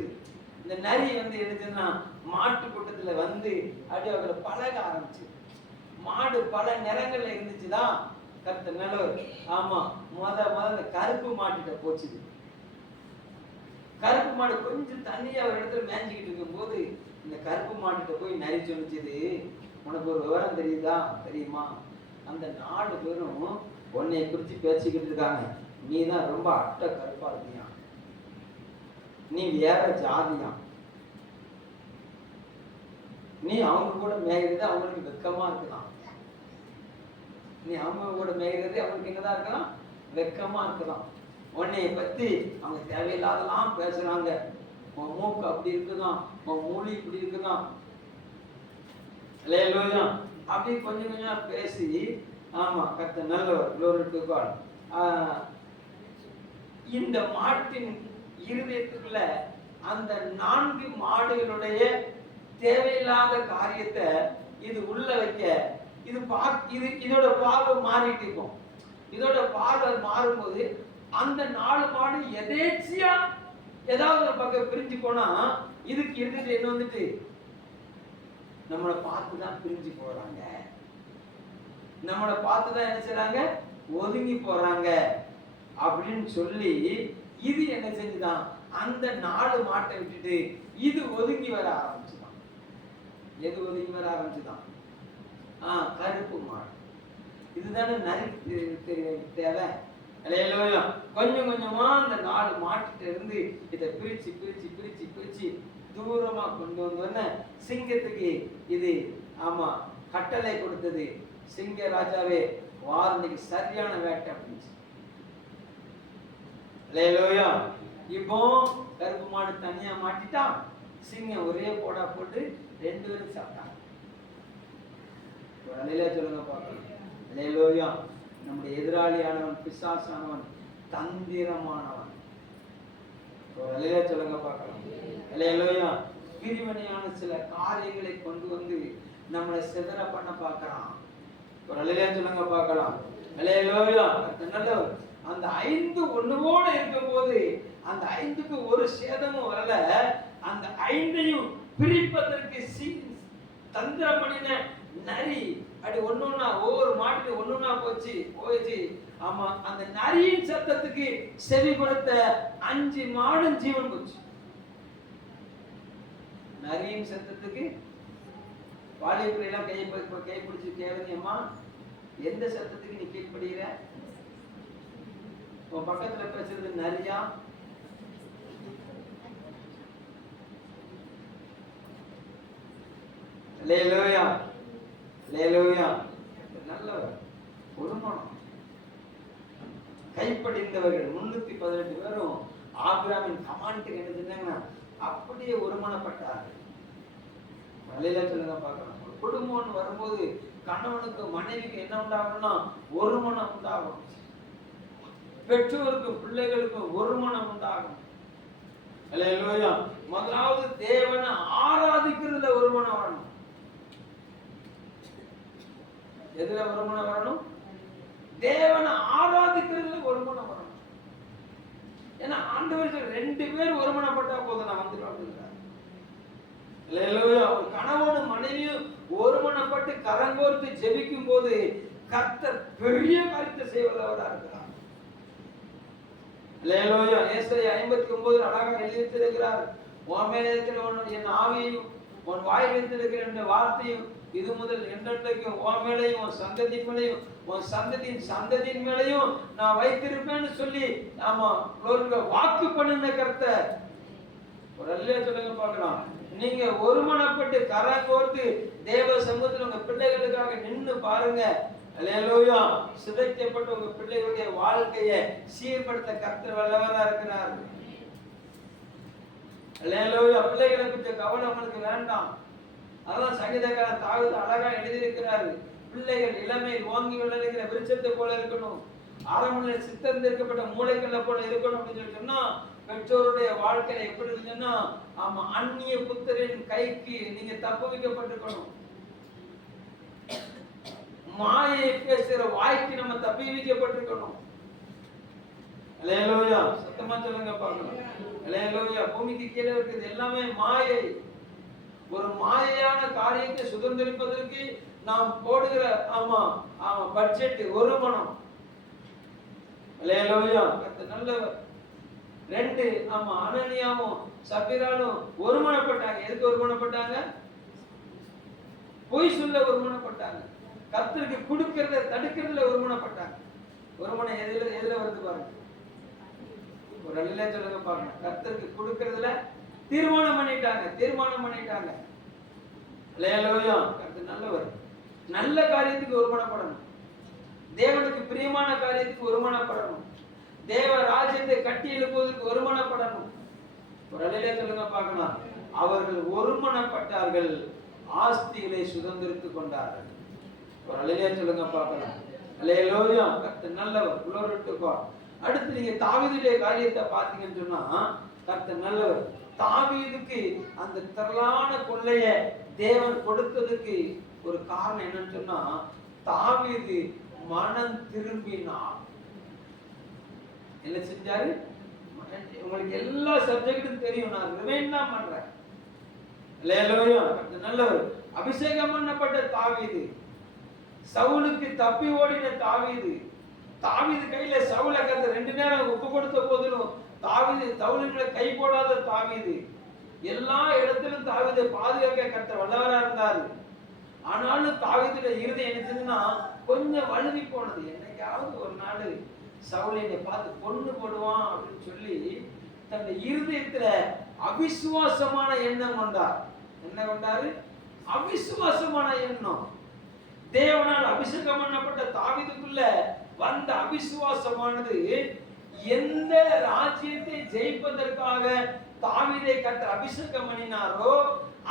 இந்த நரி வந்து என்னச்சுன்னா, மாட்டு கூட்டத்துல வந்து அப்படியே அவரை பழக ஆரம்பிச்சு. மாடு பல நிறங்கள்ல இருந்துச்சுதான். கருத்து நல்லவர். ஆமா முத இந்த கருப்பு மாட்டுட்ட போச்சுது. கருப்பு மாடு கொஞ்சம் தண்ணியா ஒரு இடத்துல மேய்ஞ்சிக்கிட்டு இருக்கும் போது இந்த கருப்பு மாட்டுட்ட போய் நரி சொல்லிச்சுது, உனக்கு ஒரு விவரம் தெரியுதா, தெரியுமா, அந்த 4 பேரும் உன்னைய குறிச்சு பேசிக்கிட்டு இருக்காங்க, நீ தான் ரொம்ப அட்ட கருப்பா இருக்கியா, நீ வேற ஜாதியா, நீ அவங்க கூட மேய்கிறது அவங்களுக்கு வெக்கமா இருக்கலாம், நீ அவங்க கூட மேய்கிறது அவங்களுக்கு என்னதான் இருக்கலாம், வெக்கமா இருக்கலாம். உன்னைய பத்தி அவங்க தேவையில்லாதெல்லாம் பேசுறாங்க, உன் மூக்கு அப்படி இருக்குதான், உன் மூளை இப்படி இருக்குதான், அப்படி கொஞ்சம் கொஞ்சம் பேசி. ஆமா கர்த்தர் நல்லவர். glory to God. இந்த மாட்டின் இருதயத்துக்குள்ள அந்த 4 மாடுகளுடைய தேவையில்லாத காரியத்தை இது உள்ள வைக்க, இது இதோட பார்வை மாறிட்டு இருக்கும். இதோட பார்வை மாறும்போது அந்த 4 மாடு எதேச்சியா ஏதாவது ஒரு பக்கம் பிரிஞ்சு போனா, இதுக்கு இருந்துட்டு என்ன வந்துட்டு நம்மளை பார்த்துதான் பிரிஞ்சு போறாங்க, நம்மளை பார்த்துதான் என்ன செய்றாங்க, ஒதுங்கி போறாங்க அப்படின்னு சொல்லி இது என்ன செஞ்சுதான், அந்த 4 மாட்டை விட்டுட்டு இது ஒதுங்கி வர ஆரம்பிச்சுதான். எது ஒதுங்கி வர ஆரம்பிச்சுதான்? கருப்பு மாடு. இதுதானே நரி தேவை. கொஞ்சம் கொஞ்சமா அந்த 4 மாட்டுட்ட இருந்து இதை பிரிச்சு பிரிச்சு பிரிச்சு பிரிச்சு தூரமா கொண்டு வந்தோன்னு சிங்கத்துக்கு இது ஆமா கட்டளை கொடுத்தது. சிங்க ராஜாவே வாரணிக்கு சரியான வேட்டை அப்படின்னு. இப்போ கருப்பு மாடு தனியா மாட்டிட்டான், சிங்கம் ஒரே போடா போட்டு 2 பேரும் சாப்பிட்டான். சொல்லுங்க பார்க்கலாம். நம்முடைய எதிராளியானவன், பிசாசானவன், தந்திரமானவன். சொல்லுங்க பார்க்கலாம். பிரிவினையான சில காரியங்களை கொண்டு வந்து நம்மளை சிதற பண்ண பார்க்கறான். சொல்லுங்க பார்க்கலாம். அந்த 5 ஒண்ணுவோட இருக்கும் போது அந்த 5க்கு ஒரு சேதமும் வரல. அந்த 5ஐயும் பிரிப்பதற்கு தந்திரம் பண்ணின நரி அப்படி ஒன்னொன்னா ஒவ்வொரு மாட்டுக்கு ஒன்னொன்னா போச்சு. ஆமா அந்த நரியின் சத்தத்துக்கு செவி கொடுத்த 5 மாடும் ஜீவன் போச்சு. நரியின் சத்தத்துக்கு வாலிபுரை எல்லாம் கை பிடிச்சு கேளுங்க, அம்மா எந்த சத்தத்துக்கு நீ கீழ்படுகிற? உன் பக்கத்துல பேசுறது நரியா, நல்லவர் ஒருமனம் கைப்படிந்தவர்கள் 318 பேரும் ஆபிரகாமின் கமாண்டுக்கு என்ன செஞ்சாங்கன்னா அப்படியே ஒருமனப்பட்டார்கள். சொல்லுங்க பார்க்கலாம். ஒரு குடும்பம்னு வரும்போது கணவனுக்கு மனைவிக்கு என்ன உண்டாகணும்னா ஒருமனம் உண்டாகும். பெற்றோருக்கு பிள்ளைகளுக்கு ஒருமனம் உண்டாகும். முதலாவது தேவனை ஆராதிக்கிறதுல ஒருமனம் வரணும். எதுல ஒருமனம் வரணும்? தேவனை ஆராதிக்கிறதுல ஒருமனம் வரணும். ஏன்னா ஆண்டவர் 2 பேர் ஒருமனப்பட்டா போதும், நான் வந்துடுவேன். கணவனும் மனைவியும் ஒருமனப்பட்டு கரங்கோர்த்து ஜெபிக்கும் போது கர்த்தர் பெரிய காரியத்தை செய்வதா இருக்கிறார். அல்லேலூயா. ஏசாயா 59 அழகாக எழுதி வைத்திருக்கிறார். உன் மேல் இருக்கிற என் ஆவியையும் உன் வாயில் வைத்திருக்கிற என்ற வார்த்தையும் இது முதல் என்றென்றைக்கும் உன் மேலையும் உன் சந்ததி மேலையும் உன் சந்ததியின் சந்ததியின் மேலையும் நான் வைத்திருப்பேன்னு சொல்லி நாம வாக்கு பண்ணின கர்த்தர். ஒரு அல்லேலூயா சொல்லுங்க பார்க்கலாம். நீங்க ஒருமனப்பட்டு கரம் கோர்த்து தேவ சமூகத்தில் உங்க பிள்ளைகளுக்காக நின்று பாருங்க. அல்லேலூயா. சிதைக்கப்பட்ட உங்க பிள்ளைகளுடைய வாழ்க்கையை சீர்படுத்த கர்த்தர் வல்லவரா இருக்கிறார். அல்லேலூயா. பிள்ளைகளை பற்றி கவலை உங்களுக்கு வேண்டாம். அதான் சங்கீதக்காரன் தாவீது அழகா எழுதியிருக்கிறாரு. பிள்ளைகள் இளமையில் ஓங்கி வளர்கிற விருட்சத்தை போல இருக்கணும், அரண்மனையில் சித்தரிக்கப்பட்ட மூளைக்கல்ல போல இருக்கணும் அப்படின்னு சொல்லி சொன்னா, பெற்றோருடைய வாழ்க்கையில எப்படி இருந்துச்சுன்னா, ஆமா, அந்நிய புத்தரின் கைக்கு நீங்க தப்பு வைக்கப்பட்டிருக்கணும். மாயை பேசுற வாய்க்கு நம்ம தப்பி வைக்கப்பட்டிருக்கணும். அல்லேலூயா. சத்தமா சொல்லுங்க பார்க்கலாம். அல்லேலூயா. பூமிக்கு கீழே இருக்குது எல்லாமே மாயை. ஒரு மாயையான காரியத்தை சுதந்திரிப்பதற்கு நாம் போடுகிற பட்ஜெட் ஒரு மனம். அல்லேலூயா. நல்லவர். ரெண்டு அனனியாவும் சபீராலும் ஒருமனப்பட்டாங்க. எதுக்கு ஒருமனப்பட்டாங்க? பொய் சொல்ல ஒருமனப்பட்டாங்க. கர்த்தருக்கு கொடுக்கிறத தடுக்கிறதுல ஒருமனப்பட்டாங்க. ஒருமனை எதுல வருது பாருங்க. ஒரு அல்லேலூயா சொல்லுங்க பாருங்க. கர்த்தருக்கு கொடுக்கிறதுல தீர்மானம் பண்ணிட்டாங்க. அல்லேலூயா. கர்த்தர் நல்லவர். நல்ல காரியத்துக்கு ஒருமனப்படணும். தேவனுக்கு பிரியமான காரியத்துக்கு ஒருமனப்படணும். தேவ ராஜ்யத்தை கட்டி எழுப்புவதற்கு ஒருமனப்படணும். ஒரு அல்லேலூயா சொல்லுங்க பார்க்கலாம். அவர்கள் ஒருமனப்பட்டார்கள், ஆஸ்திகளை சுதந்திரித்துக் கொண்டார்கள். ஒரு அல்லேலூயா சொல்லுங்க பார்க்கலாம். அல்லேலூயா. கர்த்தர் நல்லவர். glory to God. அடுத்து நீங்க தாவீதுடைய காரியத்தை பார்த்தீங்கன்னு சொன்னா, கர்த்தர் நல்லவர். தாவீதுக்கு அந்த திரளான கொள்ளைய தேவன் கொடுத்ததுக்கு ஒரு காரணம் என்னன்னு சொன்னா, தாவீது மனம் திரும்பினார். என்ன செஞ்சாரு? உங்களுக்கு எல்லா சப்ஜெக்டும் தெரியும், நான் ரிவைண்ட் தான் பண்றேன். அல்லேலூயா. நல்லவர். அபிஷேகம் பண்ணப்பட்ட தாவீது, சவுலுக்கு தப்பி ஓடின தாவீது, தாவீது கையில சவுல கர்த்தர் 2 நேரம் ஒப்பு கொடுத்த போதிலும் தாவீது சவுலுக்கு கை போடாத தாவீது, எல்லா இடத்திலும் தாவீதை பாதுகாக்க கர்த்தர் வல்லவரா இருந்தாரு. ஆனாலும் தாவீதுடைய இருதயம் என்ன செஞ்சதுன்னா கொஞ்சம் வழுவி போனது. என்னைக்காவது ஒரு நாள் சவுலை பார்த்து கொண்டு போடுவான் அப்படின்னு சொல்லி தன்னுடைய இருதயத்துல அவிசுவாசமான எண்ணம் கொண்டார். என்ன கொண்டாரு? அவிசுவாசமான எண்ணம். தேவனால் அபிஷேகம் பண்ணப்பட்ட தாவீதுக்குள்ள வந்த அவிசுவாசமானது எந்த ராஜ்யத்தை ஜெயிப்பதற்காக தாவீதை கர்த்தர் அபிஷேகம் பண்ணினாரோ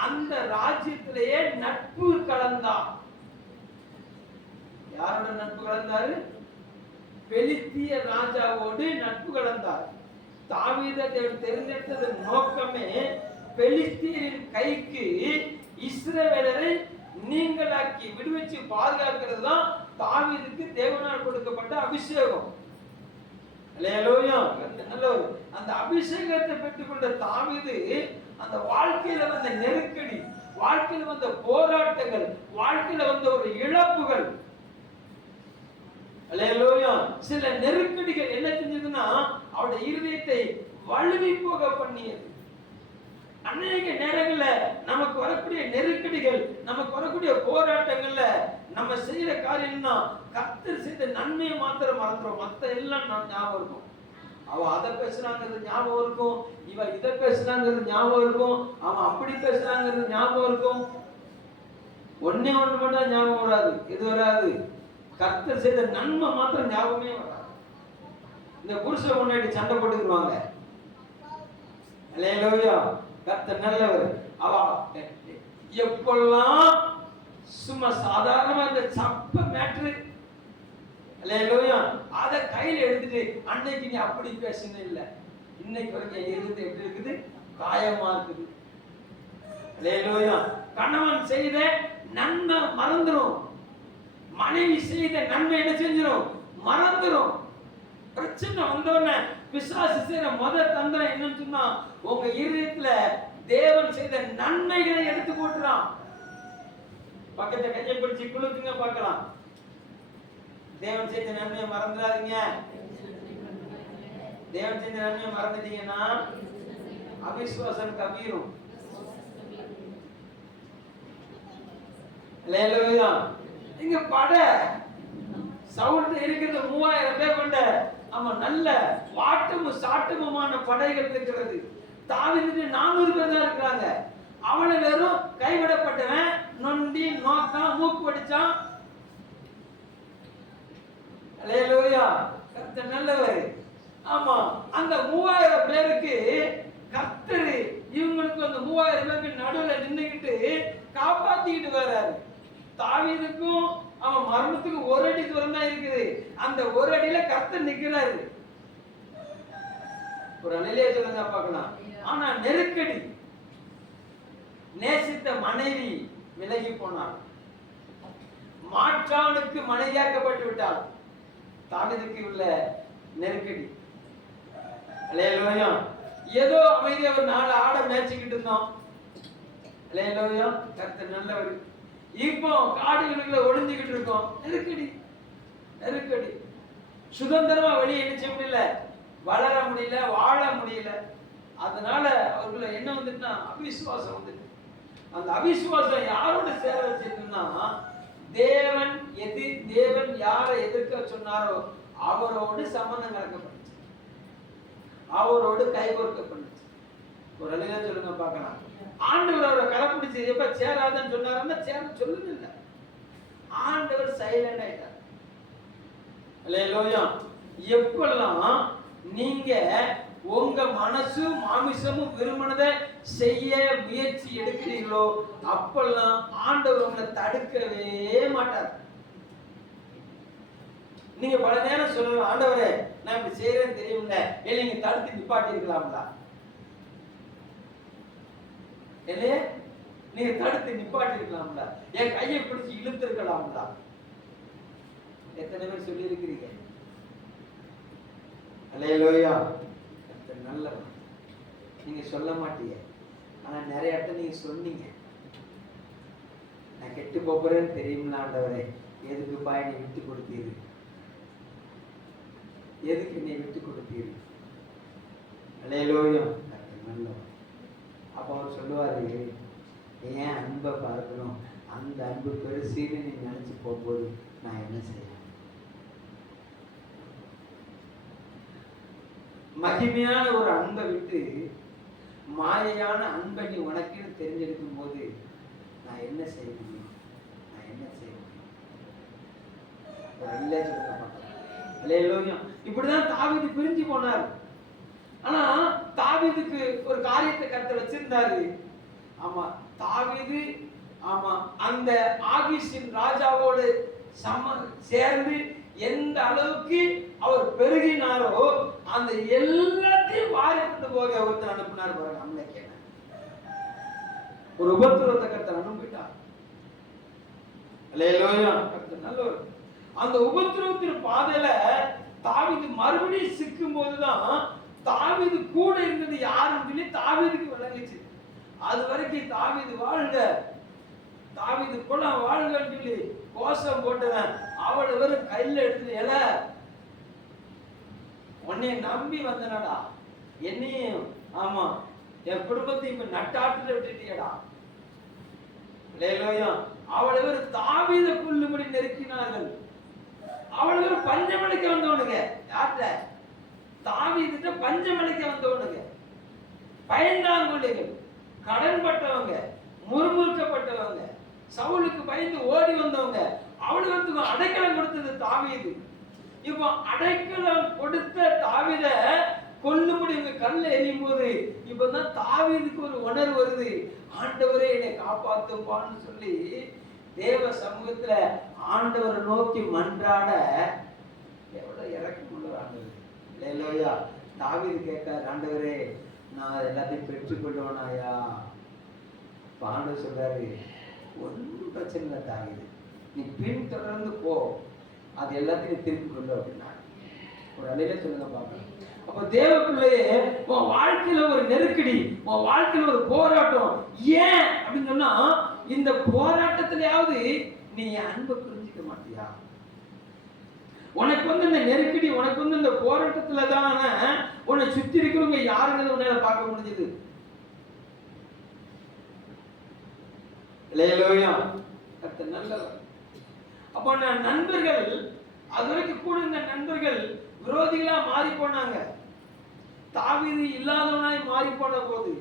அந்த ராஜ்யத்திலேயே நட்பு கலந்தார். யாரோட நட்பு கலந்தாரு? பெலிஸ்திய ராஜாவோடு நட்பு கலந்தார். தாவீதை தேவன் தெரிந்தெடுத்ததன் நோக்கமே பெலிஸ்தியரின் கைக்கு இஸ்ரவேலரை நீங்களாக்கி விடுவிச்சு பாதுகாக்கிறது தான் தாவீதுக்கு தேவனால் கொடுக்கப்பட்ட அபிஷேகம். அல்லேலூயா. நல்லவர். அந்த அபிஷேகத்தை பெற்றுக்கொண்ட தாவீது அந்த வாழ்க்கையில வந்த நெருக்கடி, வாழ்க்கையில வந்த போராட்டங்கள், வாழ்க்கையில வந்த ஒரு இழப்புகள், அல்லேலூயா, சில நெருக்கடிகள் என்ன செஞ்சதுன்னா அவருடைய இருதயத்தை வழுவி போக பண்ணியது. அநேக நேரங்கள்ல நமக்கு வரக்கூடிய நெருக்கடிகள், நமக்கு வரக்கூடிய போராட்டங்கள்ல நம்ம செய்யற காரியம்னா கர்த்தர் செய்த நன்மையை மாத்திரம் மறந்துடும். மத்த எல்லாம் ஞாபகம் இருக்கும். அவ அதை பேசுறாங்கிறது ஞாபகம் இருக்கும், இவ இதை பேசுறாங்கிறது ஞாபகம் இருக்கும், அவன் அப்படி பேசுறாங்கிறது ஞாபகம் இருக்கும். ஒன்னே ஒன்று மட்டும் ஞாபகம் வராது. எது வராது? கர்த்தர் செய்த நன்மை மாத்திரம் ஞாபகமே வராது. இந்த புருஷன் முன்னாடி சண்டை போட்டுக்குவாங்க. அல்லேலூயா. கர்த்தர் நல்லவர். அவ எப்பெல்லாம் சும்மா சாதாரணமா இந்த சப்ப மேட்ரு, அல்லேலூயா, அத கையில எடுத்துட்டு அன்னைக்கு நீ அப்படி பேசணும் இல்ல, இன்னைக்கு வரைக்கும் இருந்து எப்படி இருக்குது? காயமா இருக்குது. அல்லேலூயா. கணவன் செய்த நன்மை மறந்துடும், மனைவி செய்த நன்மை என்ன செஞ்சிடும்? மறந்துடும். பிரச்சனை வந்தோடனே பிசாசு செய்யற தந்திரம் என்னன்னு சொன்னா உங்க இருதயத்துல தேவன் செய்த நன்மைகளை எடுத்து போட்டுறான். பக்கத்தை கையை பிடிச்சு குலுக்குங்க பார்க்கலாம். தேவன் செய்த நன்மையை மறந்துடாதீங்க. தேவன் செஞ்ச நன்மையை மறந்துட்டீங்கன்னா அவிசுவாசம் கவிரும். இங்க பட சவுண்ட் இருக்கிறது 3000 பேர் கொண்ட நல்ல வாட்டமும் சாட்டமுமான படைகள் இருக்கிறது. தாவீதுக்கு 400 பேர் தான் இருக்கிறாங்க. அவனை வெறும் கைவிடப்பட்டவன், நொண்டி நோக்கம் மூக்கு படிச்சான். அல்லேலூயா, கர்த்தர் நல்லவர். ஆமா, அந்த 3000 பேருக்கு கர்த்தர் இவங்களுக்கு அந்த 3000 பேருக்கு நடுவுல நின்னுக்கிட்டு காப்பாத்திக்கிட்டு வர்றாரு. தாவீதுக்கும் அவன் மரணத்துக்கு ஒரு அடி தூரம் தான் இருக்குது. அந்த ஒரு அடியில கர்த்தர் நிக்கிறாரு. ஒரு அலையிலே சொல்லுங்க பார்க்கலாம். ஆனா நெருக்கடி, நேசித்த மனைவி விலகி போனாள், மாற்றானுக்கு மனைவியாக்கப்பட்டு விட்டாள். தாவீதுக்கு உள்ள நெருக்கடி. அல்லேலூயா. ஏதோ அமைதியா ஒரு 4 ஆட மேய்ச்சிக்கிட்டு இருந்தோம். அல்லேலூயா, கர்த்தர் நல்லவர். இப்போ காடுகளுக்குள்ள ஒளிஞ்சுக்கிட்டு இருக்கோம். நெருக்கடி நெருக்கடி. சுதந்திரமா வெளியே என்ன செய்ய முடியல, வளர முடியல, வாழ முடியல. அதனால அவர்கள என்ன வந்துட்டுனா அவிசுவாசம் வந்துட்டு. அந்த அவிசுவாசம் யாரோட சேர வச்சிருக்குன்னா, தேவன் யாரை எதிர்க்க சொன்னாரோ அவரோடு சம்பந்தம் கலக்கப்பட்டுச்சு, அவரோடு கைகோர்க்கப்பட்டுச்சு. ஒரு அலையில சொல்லுங்க பார்க்கலாம். ஆண்டவர் அவரை கலப்பிடிச்சு எப்ப சேராதுன்னு சொன்னாருன்னா சேர சொல்லுது இல்ல. ஆண்டவர் சைலண்ட் ஆயிட்டார். அல்லேலூயா. எப்பெல்லாம் நீங்க உங்க மனசு மாமிசமும் விரும்பினதை செய்ய முயற்சி எடுக்கிறீங்களோ அப்பெல்லாம் ஆண்டவர் உங்களை தடுக்கவே மாட்டார். நீங்க பல நேரம் சொல்லலாம், ஆண்டவரே நான் இப்படி செய்யறேன்னு தெரியும்ல, நீங்க தடுத்து நிப்பாட்டி இருக்கலாம்ல, இல்லையே நீங்க தடுத்து நிப்பாட்டி இருக்கலாம்ல, என் கையை பிடிச்சு இழுத்து இருக்கலாம்ல. எத்தனை பேர் சொல்லி இருக்கிறீங்க? அல்லேலூயா. நல்லவன். நீங்க சொல்ல மாட்டீங்க, ஆனா நிறைய இடத்துல நீங்க சொன்னீங்க. நான் கெட்டு போறேன்னு தெரியும்ல ஆண்டவரே, எதுக்கு பாய் நீ விட்டு கொடுத்தீரு, எதுக்கு நீ விட்டு கொடுத்தீரு? அல்லேலூயா, நல்லவன். அப்ப அவர் சொல்லுவாரு, ஏன் அன்பை பார்க்கணும், அந்த அன்பு பெருசீன்னு நீ நினைச்சு போகும்போது நான் என்ன செய்ய? மகிமையான ஒரு அன்பை விட்டு மாயையான அன்பை நீ உனக்குன்னு தெரிஞ்செடுக்கும் போது நான் என்ன செய்ய முடியும்? நான் என்ன செய்ய முடியும்? இப்படிதான் தாவீது பிரிஞ்சு போனார். ஆனா தாவீதுக்கு ஒரு காரியத்தை கர்த்தர் வச்சிருந்தாரு. ஆமா, தாவீது அந்த ஆகீசின் ராஜாவோடு சேர்ந்து எந்த அளவுக்கு அவர் பெருகினாரோ அந்த எல்லாத்தையும் வாரி கொண்டு போக ஒருத்தர் அனுப்பினார் பாருங்க. அன்னைக்கு ஒரு உபத்திரவத்தை கர்த்தர் அனுப்பிட்டார். அல்லேலூயா, கர்த்தர் நல்லவர். அந்த உபத்திரவத்தின் பாதையில தாவீது மறுபடியும் சிக்கும் போதுதான் தாவீது கூட இருந்தது யாருன்னு சொல்லி தாவீதுக்கு விளங்குச்சு. அது வரைக்கும் தாவீது வாழ்க, தாவீது கூட வாழ்கன்னு சொல்லி கோஷம் போட்டவன் அவளை வெறும் கையில எடுத்து, எல உன்னை நம்பி வந்தனடா, என்னையும் என் குடும்பத்தையும் இப்ப நட்டாட்டுல விட்டுட்டியடா. அவளை வெறும் தாவீத புல்லுபடி நெருக்கினார்கள். அவளை வெறும் பஞ்சமலைக்கு வந்தவனுங்க. யார்கிட்ட? தாவீதுட்ட பஞ்சமலைக்கு வந்தவனுங்க, பயந்தாங்குள்ளிகள், கடன் பட்டவங்க, முறுமுறுக்கப்பட்டவங்க, சவுலுக்கு பயந்து ஓடி வந்தவங்க. அவளுக்கு அடைக்கலம் கொடுத்தது தாவீது. இப்போ அடைக்கலம் கொடுத்த தாவீத கொல்லும்படி இவங்க கல்ல எரியும் போது இப்பதான் தாவீதுக்கு ஒரு உணர்வு வருது, ஆண்டவரே என்னை காப்பாத்துப்பான்னு சொல்லி தேவ சமூகத்துல ஆண்டவரை நோக்கி மன்றாட எவ்வளவு இறக்கம் உள்ள ஆண்டவர். இல்லையா, தாவீது கேட்காரு, ஆண்டவரே நான் எல்லாத்தையும் பெற்றுக்கொள்ளுவனாயா? ஆண்டவர் சொல்றாரு, ஒன்றும் பிரச்சனை இல்லை தாவீது, நீ பின் தொடர்ந்து போ, அது எல்லாத்தையும் திருப்பி கொண்டு அப்படின்னா. ஒரு அலையில சொல்லுங்க பாக்க. அப்ப தேவ பிள்ளையே, உன் வாழ்க்கையில ஒரு நெருக்கடி, உன் வாழ்க்கையில ஒரு போராட்டம். ஏன் அப்படின்னு சொன்னா, இந்த போராட்டத்திலேயாவது நீ அன்பை புரிஞ்சுக்க மாட்டியா? உனக்கு வந்து இந்த நெருக்கடி, உனக்கு வந்து இந்த போராட்டத்துல தானே உன்னை சுத்தி இருக்கிறவங்க யாருங்கிறத உன்னால பார்க்க முடிஞ்சது. அல்லேலூயா. கர்த்தர் நல்லவர். அப்போ நண்பர்கள் அதுவரைக்கும் கூட இந்த நண்பர்கள் விரோதிகளா மாறி போனாங்க. தாவீது இல்லாதவனாய் மாறி போன போது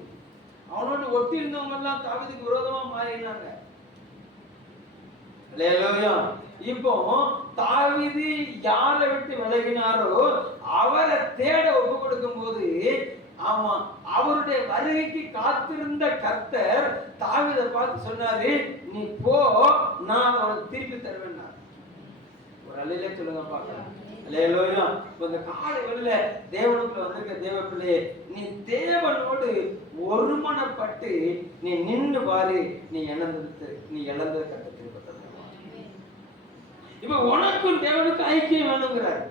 அவனோட ஒட்டி இருந்தவங்க எல்லாம் தாவீதுக்கு விரோதமா மாறினாங்க. அல்லேலூயா. இப்போ தாவீது யாரை விட்டு விலகினாரோ அவரை தேட ஒப்பு கொடுக்கும் போது, ஆமா, அவருடைய வருகைக்கு காத்திருந்த கர்த்தர் தாவீதை பார்த்து சொன்னாரு, நீ போ, நான் அவனுக்கு திருப்பி தருவேன். ஒரு அல்லேலூயா சொல்லுங்க பார்க்கலாம். அல்லேலூயா. இந்த காலை வேளையில தேவனுக்குள்ள வந்திருக்க தேவ பிள்ளையே, நீ தேவனோடு ஒருமனப்பட்டு நீ நின்று பாரு, நீ இழந்தது கர்த்தர் திரும்ப தருவார். இப்ப உனக்கும் தேவனுக்கு ஐக்கியம் வேணுங்கிறார்.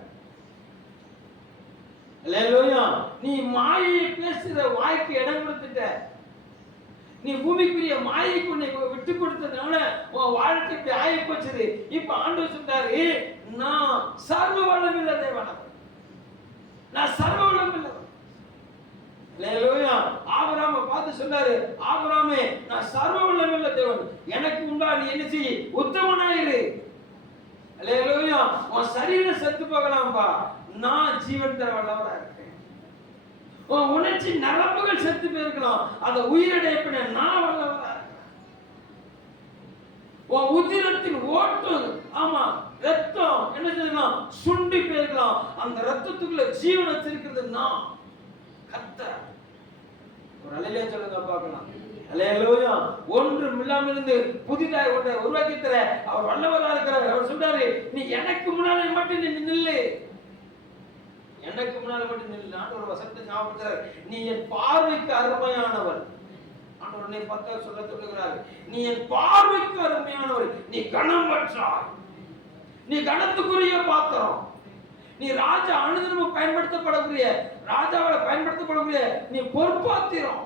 அல்லேலூயா. நீ மாயை பேசுற வாய்க்கு இடம் கொடுத்துட்ட. நீ பூமிக்குரிய மாயைக்கு உன்னை விட்டு கொடுத்ததுனால உன் வாழ்க்கை இப்படி ஆகி போச்சு. இப்ப ஆண்டவர் சொல்றாரு, நான் சர்வ வல்லமையுள்ள தேவன், நான் சர்வ வல்லமையுள்ளவன். அல்லேலூயா. ஆபிரகாமை பார்த்து சொன்னாரு, ஆபிரகாமே, நான் சர்வ வல்லமையுள்ள தேவன், எனக்கு உண்டா நீ என்ன செய், உத்தமனாயிரு. அல்லேலூயா. உன் சரீரம் செத்து போகலாம்பா, நான் ஜீவன் தர வல்லவரா இருக்கேன். உன் உணர்ச்சி நரம்புகள் செத்து போயிருக்கலாம், அந்த உயிரிழப்பின நான் வல்லவரா இருக்கேன். உன் உதிரத்தின் ஓட்டம், ஆமா, ரத்தம் என்ன செய்யலாம், சுண்டி போயிருக்கலாம், அந்த ரத்தத்துக்குள்ள ஜீவன் வச்சிருக்கிறது நான் கர்த்தர். ஒரு அல்லேலூயா சொல்லுங்க பார்க்கலாம். அல்லேலூயா. ஒன்றும் இல்லாம இருந்து புதிதாக ஒன்றை உருவாக்கி தர அவர் வல்லவரா இருக்கிறார். அவர் சொல்றாரு, நீ எனக்கு முன்னாலே மட்டும் நீ நில்லு, எனக்கு முன்னால மட்டும் நில்லு. ஆண்டவர் வசனத்தை ஞாபகப்படுத்துறார், நீ என் பார்வைக்கு அருமையானவர். ஆண்டவர் உன்னை பார்த்தா சொல்லுகிறார், நீ என் பார்வைக்கு அருமையானவர், நீ கணம் பெற்றாய், நீ கணத்துக்குரிய பாத்திரம், நீ ராஜா அனுதினமும் பயன்படுத்தப்படக்கூடிய, ராஜாவால் பயன்படுத்தப்படக்கூடிய நீ பொறுப்பாத்திரம்.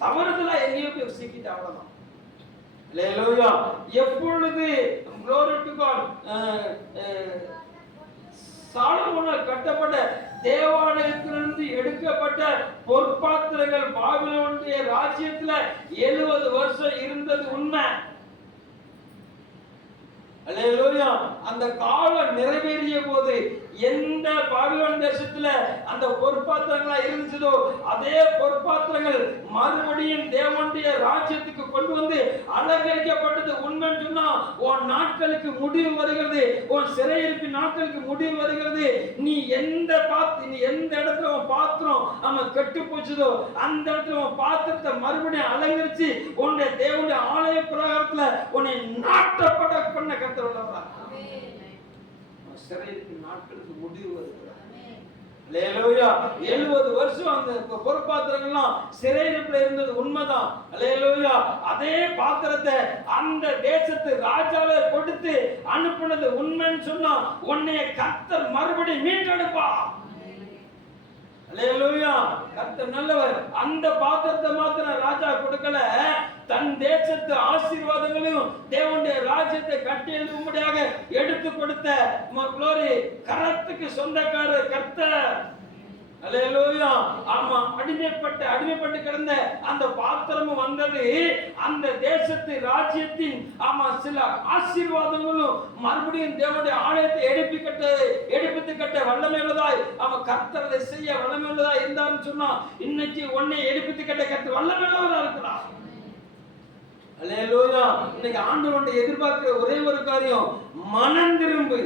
தவறுதலா எங்கேயோ போய் சிக்கிட்ட, அவ்வளவுதான். அல்லேலூயா. எப்பொழுது glory to God, சாலமோனால் கட்டப்பட்ட தேவாலயத்திலிருந்து எடுக்கப்பட்ட பொற்பாத்திரங்கள் பாபிலோனுடைய ராஜ்யத்துல 70 வருஷம் இருந்தது உண்மை. அல்லேலூயா. அந்த காலம் நிறைவேறிய போது எந்த பாபிலோன் தேசத்துல அந்த பொற்பாத்திரங்களா இருந்துச்சதோ அதே பொற்பாத்திரங்கள் மறுபடியும் தேவனுடைய ராஜ்யத்துக்கு கொண்டு வந்து அலங்கரிக்கப்பட்டது உண்மைன்னு சொன்னா, உன் நாட்களுக்கு முடிவு வருகிறது, உன் சிறையிருப்பு நாட்களுக்கு முடிவு வருகிறது. நீ எந்த இடத்துல உன் பாத்திரம் நம்ம கெட்டு போச்சதோ அந்த இடத்துல உன் பாத்திரத்தை மறுபடியும் அலங்கரிச்சு உன்னுடைய தேவனுடைய ஆலய பிரகாரத்துல உன்னை நாட்டப்பட பண்ண கர்த்தர் உள்ளவரா. சிறையிருப்பு நாட்களுக்கு முடிவு வருகிறது. அல்லேலூயா. 70 வருஷம் அந்த பொற்பாத்திரங்கள்லாம் சிறையிருப்புல இருந்தது உண்மைதான். அல்லேலூயா. அதே பாத்திரத்தை அந்த தேசத்து ராஜாவே கொடுத்து அனுப்புனது உண்மைன்னு சொன்னா உன்னை கர்த்தர் மறுபடியும் மீட்டெடுப்பா. அல்லேலூயா. கர்த்தர் நல்லவர். அந்த பாத்திரத்தை மாத்திரம் ராஜா கொடுக்கல, தன் தேசத்து ஆசீர்வாதங்களையும் தேவனுடைய ராஜ்யத்தை கட்டி எழுதும்படியாக எடுத்து கொடுத்த glory கரத்துக்கு சொந்தக்காரர் கர்த்தர். அல்லேலூயா. ஆமா, அடிமைப்பட்டு கிடந்த அந்த பாத்திரமும் வந்தது. அந்த தேசத்து ராஜ்யத்தின் ஆமா சில ஆசீர்வாதங்களும் மறுபடியும் தேவனுடைய ஆலயத்தை எடுப்பித்து கட்ட வல்லமையுள்ளதாய் அவன் கர்த்தரை செய்ய வல்லமையுள்ளதாய் இருந்தான்னு சொன்னா, இன்னைக்கு உன்னை எடுப்பித்து கட்ட கர்த்தர் வல்லமையுள்ளவரா இருக்கிறார். அல்லேலூயா. இன்னைக்கு ஆண்டவருடைய எதிர்பார்க்கிற ஒரே ஒரு காரியம், மனம் திரும்பு,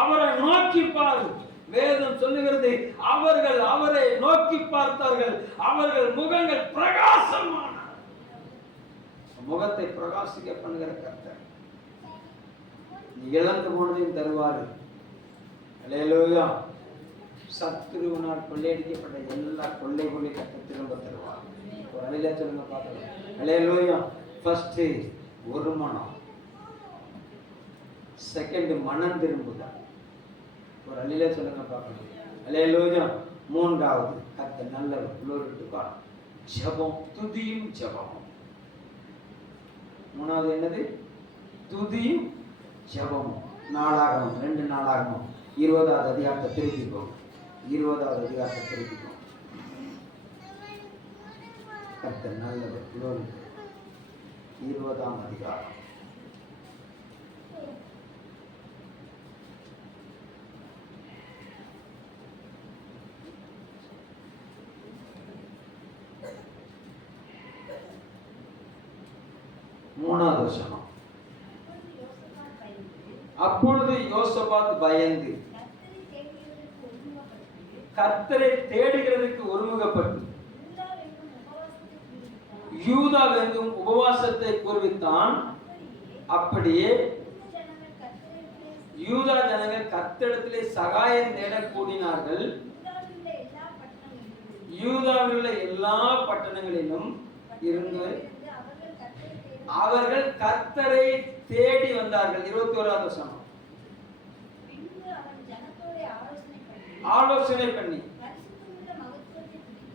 அவரை நோக்கி பாரு. வேதம் சொல்லுகிறது, அவர்கள் அவரை நோக்கி பார்த்தார்கள், அவர்கள் முகங்கள் பிரகாசமான, முகத்தை பிரகாசிக்க பண்ணுகிற கர்த்தர் நீ இழந்து போனதையும் தருவாரு. அல்லேலூயா. சத்துருவினால் கொள்ளையடிக்கப்பட்ட எல்லா கொள்ளைகளை கர்த்தர் திரும்ப தருவார். ஒரு அல்லேலூயா சொல்லுங்க பார்க்கலாம். அல்லேலூயா. ஃபர்ஸ்ட் ஒரு மனம், செகண்ட் மனம் திரும்புதல். ஒரு அல்லேலூயா சொல்லுங்க பார்க்கலாம். அல்லேலூயா. மூன்றாவது கர்த்தர் நல்லவர், glory to God, ஜெபம், துதியும் ஜெபமும். மூணாவது என்னது? துதியும் ஜெபமும். நாளாகமம் 2 நாளாகமம் 20வது அதிகாரத்தை திருப்பிக்கோங்க. 20வது அதிகாரத்தை திருப்பிக்கோங்க. கர்த்தர் நல்லவர். 20ஆம் அதிகாரம். மூணாவது வசனம். அப்பொழுது யோசபாத் பயந்து கர்த்தரை தேடுகிறதுக்கு ஒருமுகப்பட்டு யூதாவெங்கும் உபவாசத்தை கூர்வித்தான். அப்படியே யூதா ஜனங்கள் கர்த்தரிடத்திலே சகாயம் தேட கூடினார்கள். யூதாவில் உள்ள எல்லா பட்டணங்களிலும் இருந்து அவர்கள் கர்த்தரை தேடி வந்தார்கள். 21வது வசனம். ஆலோசனை பண்ணி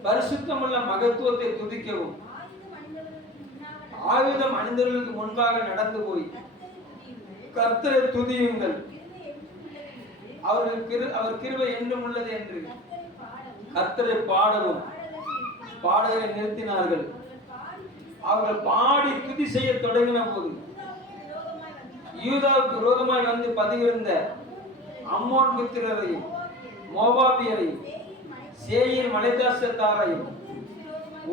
பரிசுத்தமுள்ள மகத்துவத்தை துதிக்கவும் ஆயுதம் அணிந்தவர்களுக்கு முன்பாக நடந்து போய் கர்த்தரை துதியுங்கள், அவர் கிருபை என்றும் உள்ளது என்று கர்த்தரை பாடவும் பாடலை நிறுத்தினார்கள். அவர்கள் பாடி துதி செய்ய தொடங்கின போது யூதாவுக்கு விரோதமாய் வந்து பதிவிருந்த அம்மோன் புத்திரரையும் மோவாபியரையும் சேயீர் மலைதாசத்தாரையும்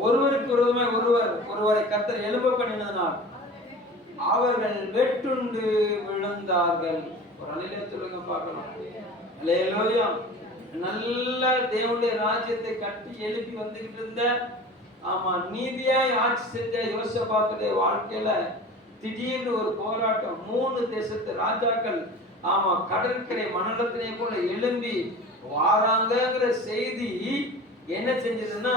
ஒருவருக்கு விரோதமாய் ஒருவரை கர்த்தர் எழும்ப பண்ணினதனால் அவர்கள் வெட்டுண்டு விழுந்தார்கள். ஒரு அலையிலே சொல்லுங்க பார்க்கலாம். அல்லேலூயா. நல்ல தேவனுடைய ராஜ்யத்தை கட்டி எழுப்பி வந்துகிட்டு இருந்த நீதியாய் ஆட்சி செஞ்ச யோசபாத்துடைய வாழ்க்கையில திடீர்னு ஒரு போராட்டம். 3 தேசத்து ராஜாக்கள் கடற்கரை மண்டலத்திலே போல எழும்பி வாராங்கிற செய்தி என்ன செஞ்சதுன்னா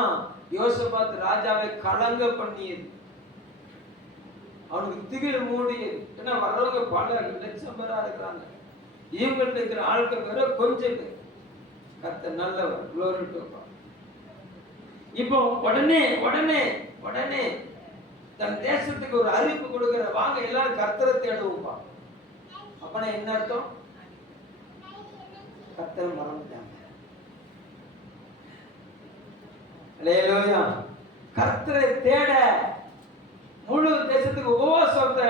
யோசபாத் ராஜாவை கலங்க பண்ணியது. அவனுக்கு திகில் மூடியது. ஏன்னா வர்றவங்க பல லட்சம் பேரா இருக்கிறாங்க. இவங்கள்ட்ட இருக்கிற ஆட்கள் வேற கொஞ்சம் பேர். கர்த்தர் நல்லவர். glory to God. இப்போ உடனே தன் தேசத்துக்கு ஒரு அறிவிப்பு கொடுக்கிற, வாங்க எல்லாரும் கர்த்தரை தேடுவோம்பா. அப்பனா என்ன அர்த்தம்? கர்த்தரை மறந்துட்டாங்க. அல்லேலூயா. கர்த்தரை தேட முழு தேசத்துக்கு உபவாசத்தை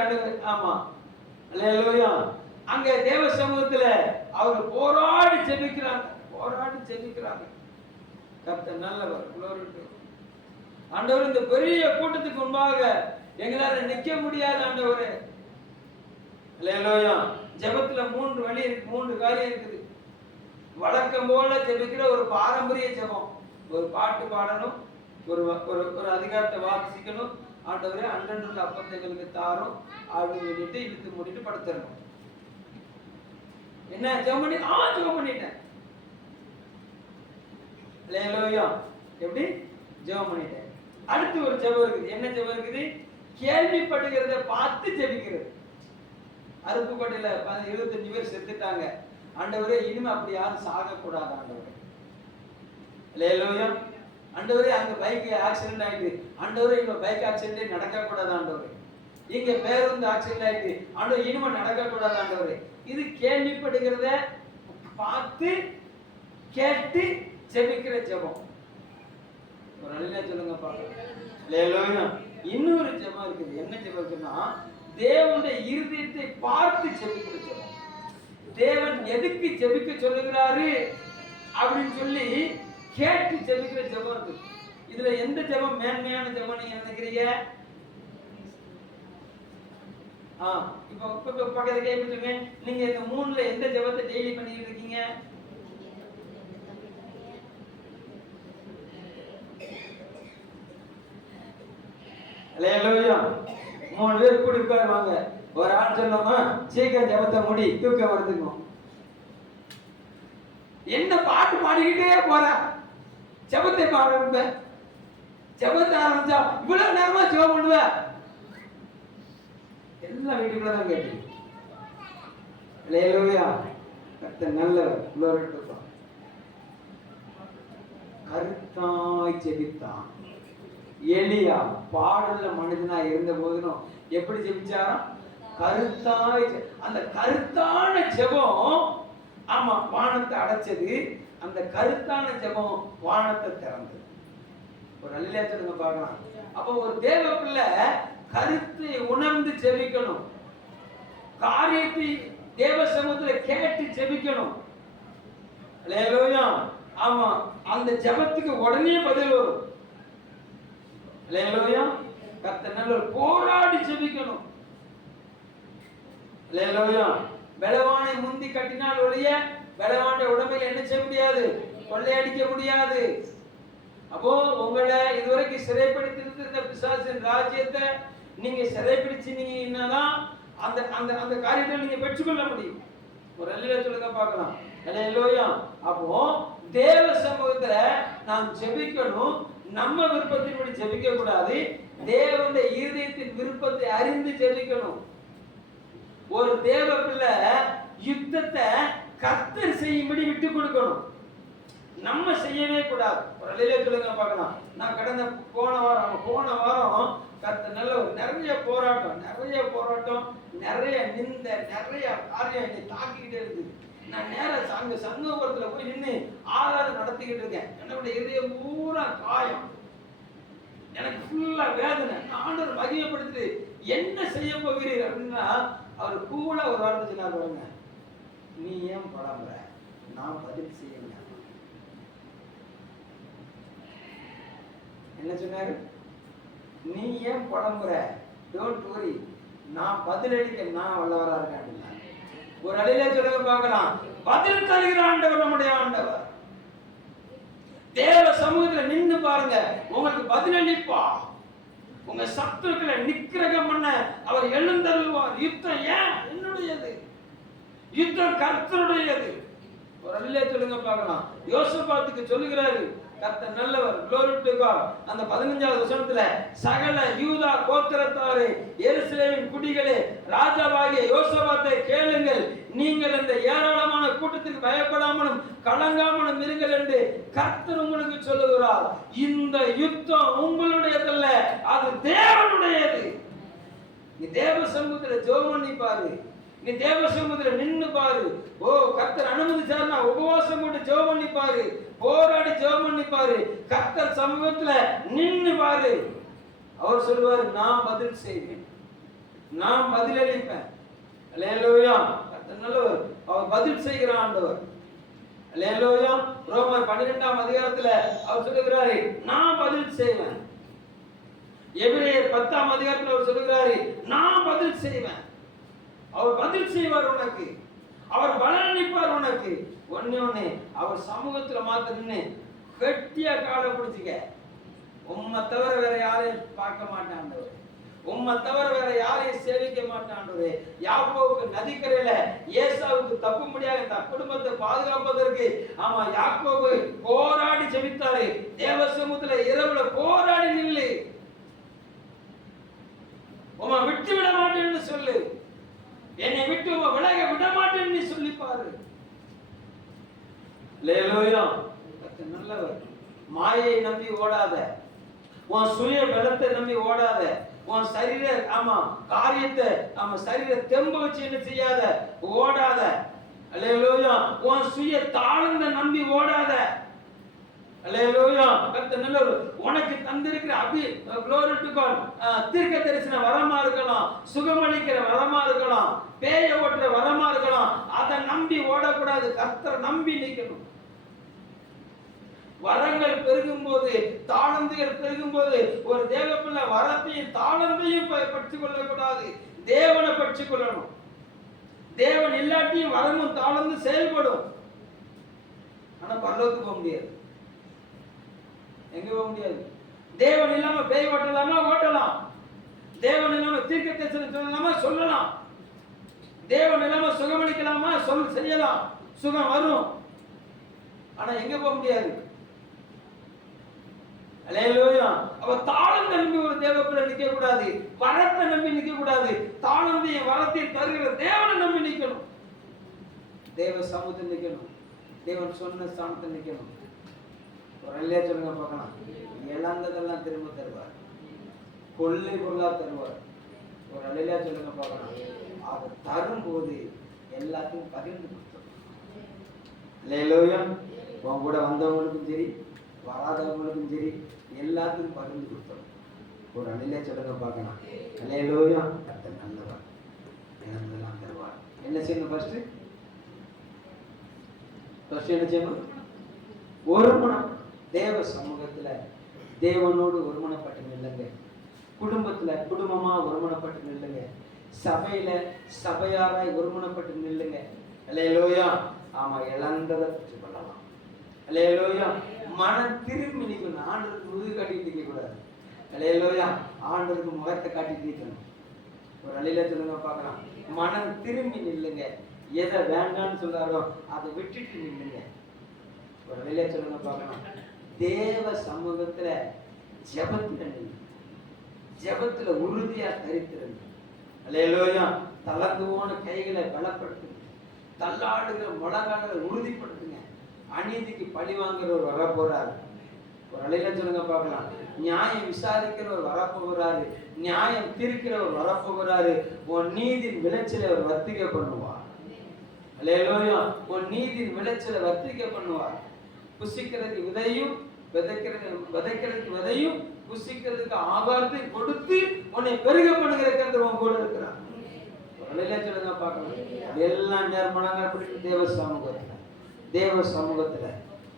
அல்லேலூயா. அங்க தேவ சமூகத்துல அவங்க போராடி ஜெபிக்கிறாங்க. கர்த்தர் நல்லவர். glory to God. ஆண்டவர், இந்த பெரிய கூட்டத்துக்கு முன்பாக எங்களால நிக்க முடியாது ஆண்டவரே. அல்லேலூயா. ஜெபத்துல 3 வழி இருக்கு, 3 காரியம் இருக்குது. வழக்கம் போல ஜெபிக்கிற ஒரு பாரம்பரிய ஜெபம். ஒரு பாட்டு பாடணும், ஒரு அதிகாரத்தை வாசிக்கணும். ஆண்டவரே அன்றன்றுள்ள அப்பத்தை எங்களுக்கு தாரும் அப்படின்னு சொல்லிட்டு இழுத்து மூடிட்டு படுத்துறணும். என்ன ஜெபம் பண்ணி ஜெபம் பண்ணிட்டேன். அல்லேலூயா. எப்படி ஜெபம் பண்ணிட்டேன். அடுத்து ஒரு ஜெபம் இருக்குது. என்ன ஜெபம் இருக்குது? கேள்விப்படுகிறத பார்த்து ஜெபிக்கிறது. அருப்புக்கோட்டையில 25 பேர் செத்துட்டாங்க. ஆண்டவரே இனிமே அப்படி யாரும் சாகக்கூடாது ஆண்டவரே. அல்லேலூயா. ஆண்டவரே அங்க பைக் ஆக்சிடென்ட் ஆயிட்டு, ஆண்டவரே இங்க பைக் ஆக்சிடென்ட் நடக்க கூடாது ஆண்டவரே. இங்க பேருந்து ஆக்சிடென்ட் ஆயிட்டு, ஆண்டவரே இனிமே நடக்க கூடாது ஆண்டவரே. இது கேள்விப்படுகிறத பார்த்து கேட்டு ஜெபிக்கிற ஜெபம். ஒரு நல்ல சொல்லுங்க பாருங்க. இன்னொரு ஜெபம் இருக்குது. என்ன ஜெபம் இருக்குன்னா, தேவனுடைய இருதயத்தை பார்த்து ஜெபிக்கிற ஜெபம். தேவன் எதுக்கு ஜெபிக்க சொல்லுகிறாரு அப்படின்னு சொல்லி கேட்டு ஜெபிக்கிற ஜெபம் இருக்கு. இதுல எந்த ஜெபம் மேன்மையான ஜெபம் நீங்க நினைக்கிறீங்க? இப்ப பக்கத்துல கேட்பீங்க, நீங்க இந்த 3ல எந்த ஜெபத்தை டெய்லி பண்ணிட்டு இருக்கீங்க? அல்லேலூயா. 3 பேர் கூடி உட்காருவாங்க. ஒரு ஆள் சொல்லுவாங்க, சீக்கிரம் ஜெபத்தை முடி, தூக்கம் வருதுங்க. என்ன பாட்டு பாடிக்கிட்டே போற, ஜெபத்தை பாடுற, ஜெபத்தை ஆரம்பிச்சா இவ்வளவு நேரமா ஜெபம் பண்ணுவ. எல்லாம் வீட்டுக்குள்ளதான் கேட்டு. அல்லேலூயா. கர்த்தர் நல்லவர். glory to God. கருத்தாய் ஜெபித்தான். எலியா பாடல்ல மனிதனா இருந்த போதிலும் எப்படி ஜெபிச்சாராம்? கருத்தாய் அந்த கருத்தான ஜெபம் ஆமா வானத்தை அடைச்சது. அந்த கருத்தான ஜெபம் வானத்தை திறந்தது. ஒரு அல்லேலூயா சொல்லுங்க பார்க்கலாம். அப்போ ஒரு தேவ பிள்ளை கருத்தை உணர்ந்து ஜெபிக்கணும். காரியத்தை தேவ சமூகத்துல கேட்டு ஜெபிக்கணும். அல்லேலூயா. ஆமா, அந்த ஜெபத்துக்கு உடனே பதில் வரும். அல்லேலூயா. கர்த்தர் நல்ல போராடி ஜெபிக்கணும். அல்லேலூயா. பலவானை முந்தி கட்டினால் ஒழிய பலவானுடைய உடமையில என்ன செய்ய முடியாது? கொள்ளையடிக்க முடியாது. அப்போ உங்களை இதுவரைக்கும் சிறைப்படுத்திட்டு இருந்த பிசாசின் ராஜ்யத்தை நீங்க சிறைப்பிடிச்சீங்கன்னா அந்த அந்த அந்த காரியத்தை நீங்க பெற்றுக்கொள்ள முடியும். ஒரு அல்லேலூயா சொல்லுங்க பார்க்கலாம். அல்லேலூயா. அப்போ தேவ சமூகத்துல நாம் ஜெபிக்கணும். நம்ம விருப்பத்தின்படி ஜெபிக்க கூடாது. தேவனுடைய இருதயத்தின் விருப்பத்தை அறிந்து ஜெபிக்கணும். ஒரு தேவ பிள்ளை யுத்தத்தை கர்த்தர் செய்யும்படி விட்டு கொடுக்கணும். நம்ம செய்யவே கூடாது. ஒரு அல்லேலூயா சொல்லுங்க பார்க்கலாம். நான் கடந்த போன வாரம் கர்த்தர் நல்ல ஒரு நிறைய போராட்டம் நிறைய நிந்த நிறைய காரியம் என்னை தாக்கிக்கிட்டே இருக்குது. நான் நேரம் அங்க சங்கோபுரத்துல போய் நின்று ஆராதனை நடத்திக்கிட்டு இருக்கேன். என்னுடைய இதயம் பூரா காயம், எனக்கு ஃபுல்லா வேதனை. ஆண்டவர் மகிமைப்படுத்தி என்ன செய்ய போகிறீர் அப்படின்னா அவர் கூட ஒரு வார்த்தை சொன்னார், நீ ஏன் புலம்புற, நான் பதில் செய்ய. என்ன சொன்னாரு? நீ ஏன் புலம்புற, டோன்ட் வரி, நான் பதிலளிக்க நான் வல்லவரா இருக்கேன் அப்படின்னா. ஒரு அடியில சொல்ல பார்க்கலாம். பதில் தருகிற ஆண்டவர் நம்முடைய ஆண்டவர். தேவ சமூகத்துல நின்று பாருங்க, உங்களுக்கு பதிலளிப்பா. உங்க சத்துருக்களை நிக்கிரகம் பண்ண அவர் எழுந்தருள்வார். யுத்தம் ஏன் என்னுடையது, யுத்தம் கர்த்தருடையது. ஒரு அல்லேலூயா சொல்லுங்க பார்க்கலாம். யோசபாத்துக்கு சொல்லுகிறாரு, கர்த்தர் நல்லவர், glory to God. அந்த 15வது வசனத்துல சகல யூதா கோத்திரத்தாரே, எருசலேமின் குடிகளே, ராஜாவாகிய யோசபாத்தை கேளுங்கள், நீங்கள் இந்த ஏராளமான கூட்டத்திற்கு பயப்படாமலும் கலங்காமலும் இருங்கள் என்று கர்த்தர் உங்களுக்கு சொல்லுகிறார். இந்த யுத்தம் உங்களுடையதல்ல, அது தேவனுடையது. நீ தேவ சமூகத்துல ஜெபம் பண்ணி பாரு, நீ தேவ சமூகத்துல நின்னு பாரு. ஓ கர்த்தர் அனுமதிச்சாருன்னா உபவாசம் போட்டு ஜெபம் பண்ணி பாரு, போராடி ஜெபம் பண்ணி பாரு, கர்த்தர் சமூகத்துல நின்னு பாரு. அவர் சொல்லுவாரு, நான் பதில் செய்வேன், நான் பதிலளிப்பேன். அல்லேலூயா. கர்த்தர் நல்லவர், அவர் பதில் செய்கிற ஆண்டவர். அல்லேலூயா. ரோமர் 12ஆம் அதிகாரத்துல அவர் சொல்லுகிறாரு, நான் பதில் செய்வேன். எபிரேயர் 10ஆம் அதிகாரத்துல அவர் சொல்லுகிறாரு, நான் பதில் செய்வேன். அவர் பதில் செய்வார் உனக்கு, அவர் பலனளிப்பார் உனக்கு. ஒண்ணு அவர் சமூகத்துல மாத்திரன்னு கெட்டியா காலை பிடிச்சிக்க. உம்மை தவிர வேற யாரையும் பார்க்க மாட்டாண்டவர், உம்மை தவிர வேற யாரையும் சேவிக்க மாட்டாண்டவர். யாக்கோபுக்கு நதிக்கரையில ஏசாவுக்கு தப்பு முடியாத தன் குடும்பத்தை பாதுகாப்பதற்கு ஆமா யாக்கோபு போராடி ஜெபித்தாரு. தேவ சமூகத்துல இரவுல போராடி நில்லு, உம்மை விட்டு விட மாட்டேன்னு சொல்லு, என்னை விட்டு விலக விட மாட்டேன்னு சொல்லி பாரு. அல்லேலூயா. கர்த்தர் நல்லவர். மாயை நம்பி ஓடாத, உன் சுய பலத்தை நம்பி ஓடாத, உன் சரீர ஆமா காரியத்தை ஆமா சரீர தெம்ப வச்சு என்ன செய்யாத, ஓடாத. அல்லேலூயா. உன் சுய தாளந்த நம்பி ஓடாத. அல்லேலூயா. கர்த்தர் நல்லவர். உனக்கு தந்திருக்கிற glory to God, தீர்க்க தரிசன வரமா இருக்கலாம், சுகமளிக்கிற வரமா இருக்கலாம், பேய ஓட்டுற வரமா இருக்கலாம். அதை நம்பி ஓடக்கூடாது, கர்த்தரை நம்பி நிற்கணும். வரங்கள் பெருகும் போது, தாளந்துகள் பெருகும் போது ஒரு தேவ பிள்ளை வரத்தையும் தாளந்தையும் பற்றிக் கொள்ளக்கூடாது, தேவனை பற்றிக் கொள்ளணும். தேவன் இல்லாட்டியும் வரமும் தாளந்து செயல்படும். ஆனா பரலோகத்துக்கு போக முடியாது, எங்க போக முடியாது. தேவன் இல்லாம பேய் ஓட்டலாமா, ஓட்டலாம். தேவன் இல்லாம தீர்க்க தரிசனம் சொல்லலாமா, சொல்லலாம். தேவன் இல்லாம சுகமளிக்கலாமா, செய்யலாம், சுகம் வரும். ஆனா எங்க போக முடியாது. அல்லேலூயா. அவ தாளந்தை நம்பி ஒரு தேவ பிள்ளை நிக்க கூடாது, வரத்தை நம்பி நிக்க கூடாது. தாளந்தையும் வரத்தையும் தருகிற தேவனை நம்பி நிக்கணும். தேவ சமூகத்தில் நிக்கணும், தேவன் சொன்ன ஸ்தானத்தில் நிக்கணும். ஒரு அல்லேலூயா சொல்லுங்க பார்க்கலாம். இழந்ததெல்லாம் திரும்ப தருவார், கொள்ளை பொருளா தருவார். ஒரு அல்லேலூயா சொல்லுங்க பார்க்கலாம். அதை தரும்போது எல்லாத்தையும் பகிர்ந்து கொடுத்தோம். அல்லேலூயா. உன் கூட வந்தவங்களுக்கும் சரி வராதவங்களுக்கும் சரி எல்லாத்துக்கும் பகிர்ந்து கொடுத்தோம். ஒரு அணிலே சொல்லுங்க பார்க்கலாம். அல்லேலூயா. கர்த்தர் நல்லவர், இழந்தெல்லாம் தருவார். என்ன செய்யணும்? ஃபர்ஸ்ட் என்ன செய்யணும்? ஒருமனம். தேவ சமூகத்துல தேவனோடு ஒருமனப்பட்டு நில்லுங்க. குடும்பத்துல குடும்பமா ஒருமனப்பட்டு நில்லுங்க. சபையில சபையாராய் ஒருமனப்பட்டு நில்லுங்க. அல்லேலூயா. ஆமா, இழந்ததை பெற்று கொள்ளலாம். அல்லேலூயா. மனம் திரும்பி நிற்கணும். ஆண்டவருக்கு முதுகு காட்டிட்டு நிற்க கூடாது. அல்லேலூயா. ஆண்டவருக்கு முகத்தை காட்டிட்டு நிற்கணும். ஒரு அழில சொல்லுங்க பார்க்கலாம். மனம் திரும்பி நில்லுங்க. எதை வேண்டாம்னு சொல்றாரோ அதை விட்டுட்டு நில்லுங்க. ஒரு அழில சொல்லுங்க பார்க்கலாம். தேவ சமூகத்துல ஜெபத்துல நில்லுங்க. ஜெபத்துல உறுதியா தரித்திருங்க. அல்லேலூயா. தளர்ந்து போன கைகளை பலப்படுத்துங்க. தள்ளாடுகிற முழங்கால்களை உறுதிப்படுத்துங்க. அநீதிக்கு பழி வாங்குறவர் வர போறாரு. ஒரு அழில சொல்லுங்க பார்க்கலாம். நியாயம் விசாரிக்கிறவர் வரப்போகிறாரு. நியாயம் தீர்க்கிறவர் வரப்போகிறாரு. உன் நீதியின் விளைச்சலை அவர் வர்த்திக்க பண்ணுவார். அல்லேலூயா. உன் நீதியின் விளைச்சலை வர்த்திக்க பண்ணுவார். புசிக்கிறதுக்கு விதையும் விதைக்கிறதுக்கு விதையும் புசிக்கிறதுக்கு ஆகாரத்தை கொடுத்து உன்னை பெருக பண்ணுகிற கர்த்தர் உன் கூட இருக்கிறார். சொல்லுங்க பார்க்கலாம். எல்லாம் நேர்மணங்கள் பிடிக்கும். தேவ சமூகத்துல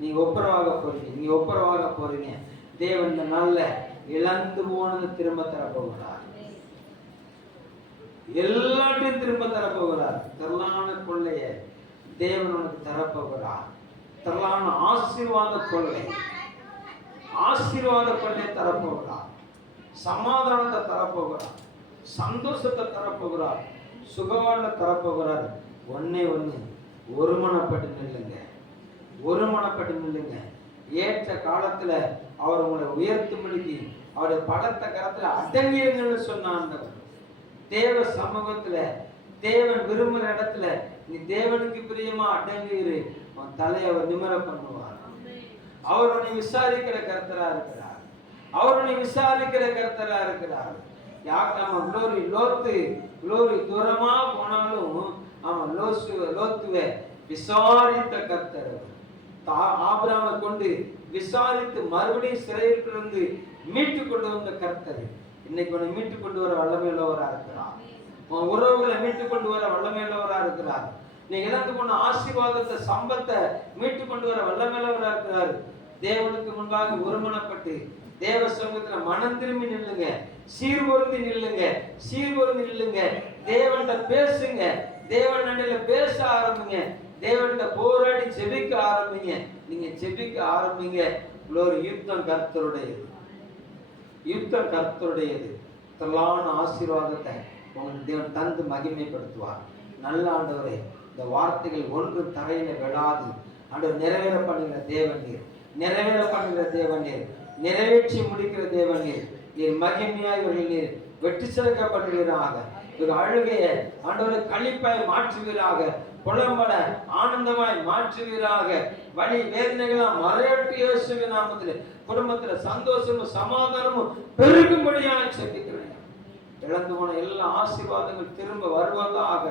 நீங்க ஒப்புரவாக போறீங்க. தேவன் இந்த நாள்ல இழந்து போனது திரும்ப தரப்போகிறார். எல்லாத்தையும் திரும்ப தரப்போகிறார். திரளான கொள்ளைய தேவன் உனக்கு தரப்போகிறார். திரளான ஆசீர்வாத கொள்ளை தரப்போகிறார். சமாதானத்தை தரப்போகிறார். சந்தோஷத்தை தரப்போகிறார். சுகவாழ்வை தரப்போகிறார். ஒன்னே ஒண்ணு, ஒருமனப்பட்டு நில்லுங்க. ஏற்ற காலத்துல அவர் உங்களை உயர்த்தும்படிக்கு அவருடைய பலத்த கரத்துல அடங்கிருங்கன்னு சொன்ன தேவ சமூகத்துல தேவன் விரும்புகிற இடத்துல நீ தேவனுக்கு பிரியமா அடங்கிரு. உன் தலையை அவர் நிமிர பண்ணுவார். அவர் உன்னை விசாரிக்கிற கர்த்தரா இருக்கிறார். குளோரி தூரமா போனாலும் அவன் லோத்துவை விசாரித்த கர்த்தர். ஆபிரகாமை கொண்டு விசாரித்து மறுபடியும் சிறையிலிருந்து மீட்டு கொண்டு வந்த கர்த்தர் இன்னைக்கு உன்னை மீட்டு கொண்டு வர வல்லமையுள்ளவரா இருக்கிறார். உன் உறவுகளை மீட்டு கொண்டு வர வல்லமையுள்ளவரா இருக்கிறார். நீ இழந்து கொண்ட ஆசீர்வாதத்தை சம்பத்தை மீட்டு கொண்டு வர வல்லமையுள்ளவரா இருக்கிறார். தேவனுக்கு முன்பாக ஒருமனப்பட்டு தேவ சமூகத்துல மனம் திரும்பி நில்லுங்க. சீர்வொருந்தி நில்லுங்க. தேவன்கிட்ட பேசுங்க. தேவன் நடுல பேச ஆரம்பிங்க. தேவன்கிட்ட போராடி ஜெபிக்க ஆரம்பிங்க. நீங்க ஜெபிக்க ஆரம்பிங்க. ஒரு யுத்தம் கர்த்தருடையது. திரளான ஆசீர்வாதத்தை உங்களுக்கு தேவன் தந்து மகிமைப்படுத்துவார். நல்ல ஆண்டவரே, இந்த வார்த்தைகள் ஒன்று தரையில விழாது ஆண்டவர் நிறைவேற பண்ணுகிற தேவன் நீர், நிறைவேற்றி முடிக்கிற தேவன் நீர் மகிமையாய் இவர்கள் நீர் வெற்றி சிறக்கப்படுவீராக. இவர்கள் அழுகைய ஆண்டவரை களிப்பாய் மாற்றுவீராக. புலம்பட ஆனந்தமாய் மாற்றுவீராக. வலி வேதனைகளாம் மறையட்டு இயேசுவின் நாமத்திலே குடும்பத்துல சந்தோஷமும் சமாதானமும் பெருகும்படியாக செபிக்கிறேன். இழந்து போன எல்லா ஆசீர்வாதங்கள் திரும்ப வருவதாக.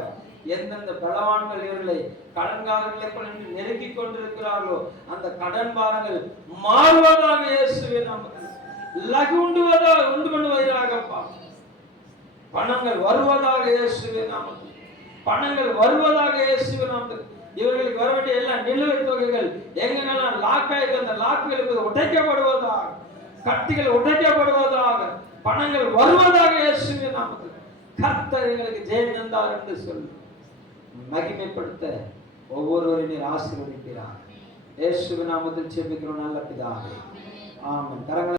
எந்தெந்த பலவான்கள் இவர்களை கடன்காரர்களை கொண்டு நெருக்கி கொண்டிருக்கிறார்களோ அந்த கடன் பாரங்கள் மாறுவதாக இயேசுவின் நாமத்தில் உண்டு பண்ணுவீராகப்பா. பணங்கள் வருவதாக இயேசுவின் நாமத்தில் இவர்களுக்கு வர வேண்டிய எல்லா நிலுவைத் தொகைகள் எங்கெல்லாம் லாக்காயிருக்கு அந்த லாக்குகளுக்கு உடைக்கப்படுவதாக. கட்டிகள் உடைக்கப்படுவதாக. பணங்கள் வருவதாக இயேசுவின் நாமத்தில். கர்த்தர் எங்களுக்கு ஜெயம் தந்தார் என்று சொல்லி மகிமைப்படுத்த ஒவ்வொருவரையும் ஆசீர்வதிக்கிறார். இயேசுவின் நாமத்தில் ஜெபிக்கிறோம் நல்ல பிதாவே. ஆமென். கரங்களை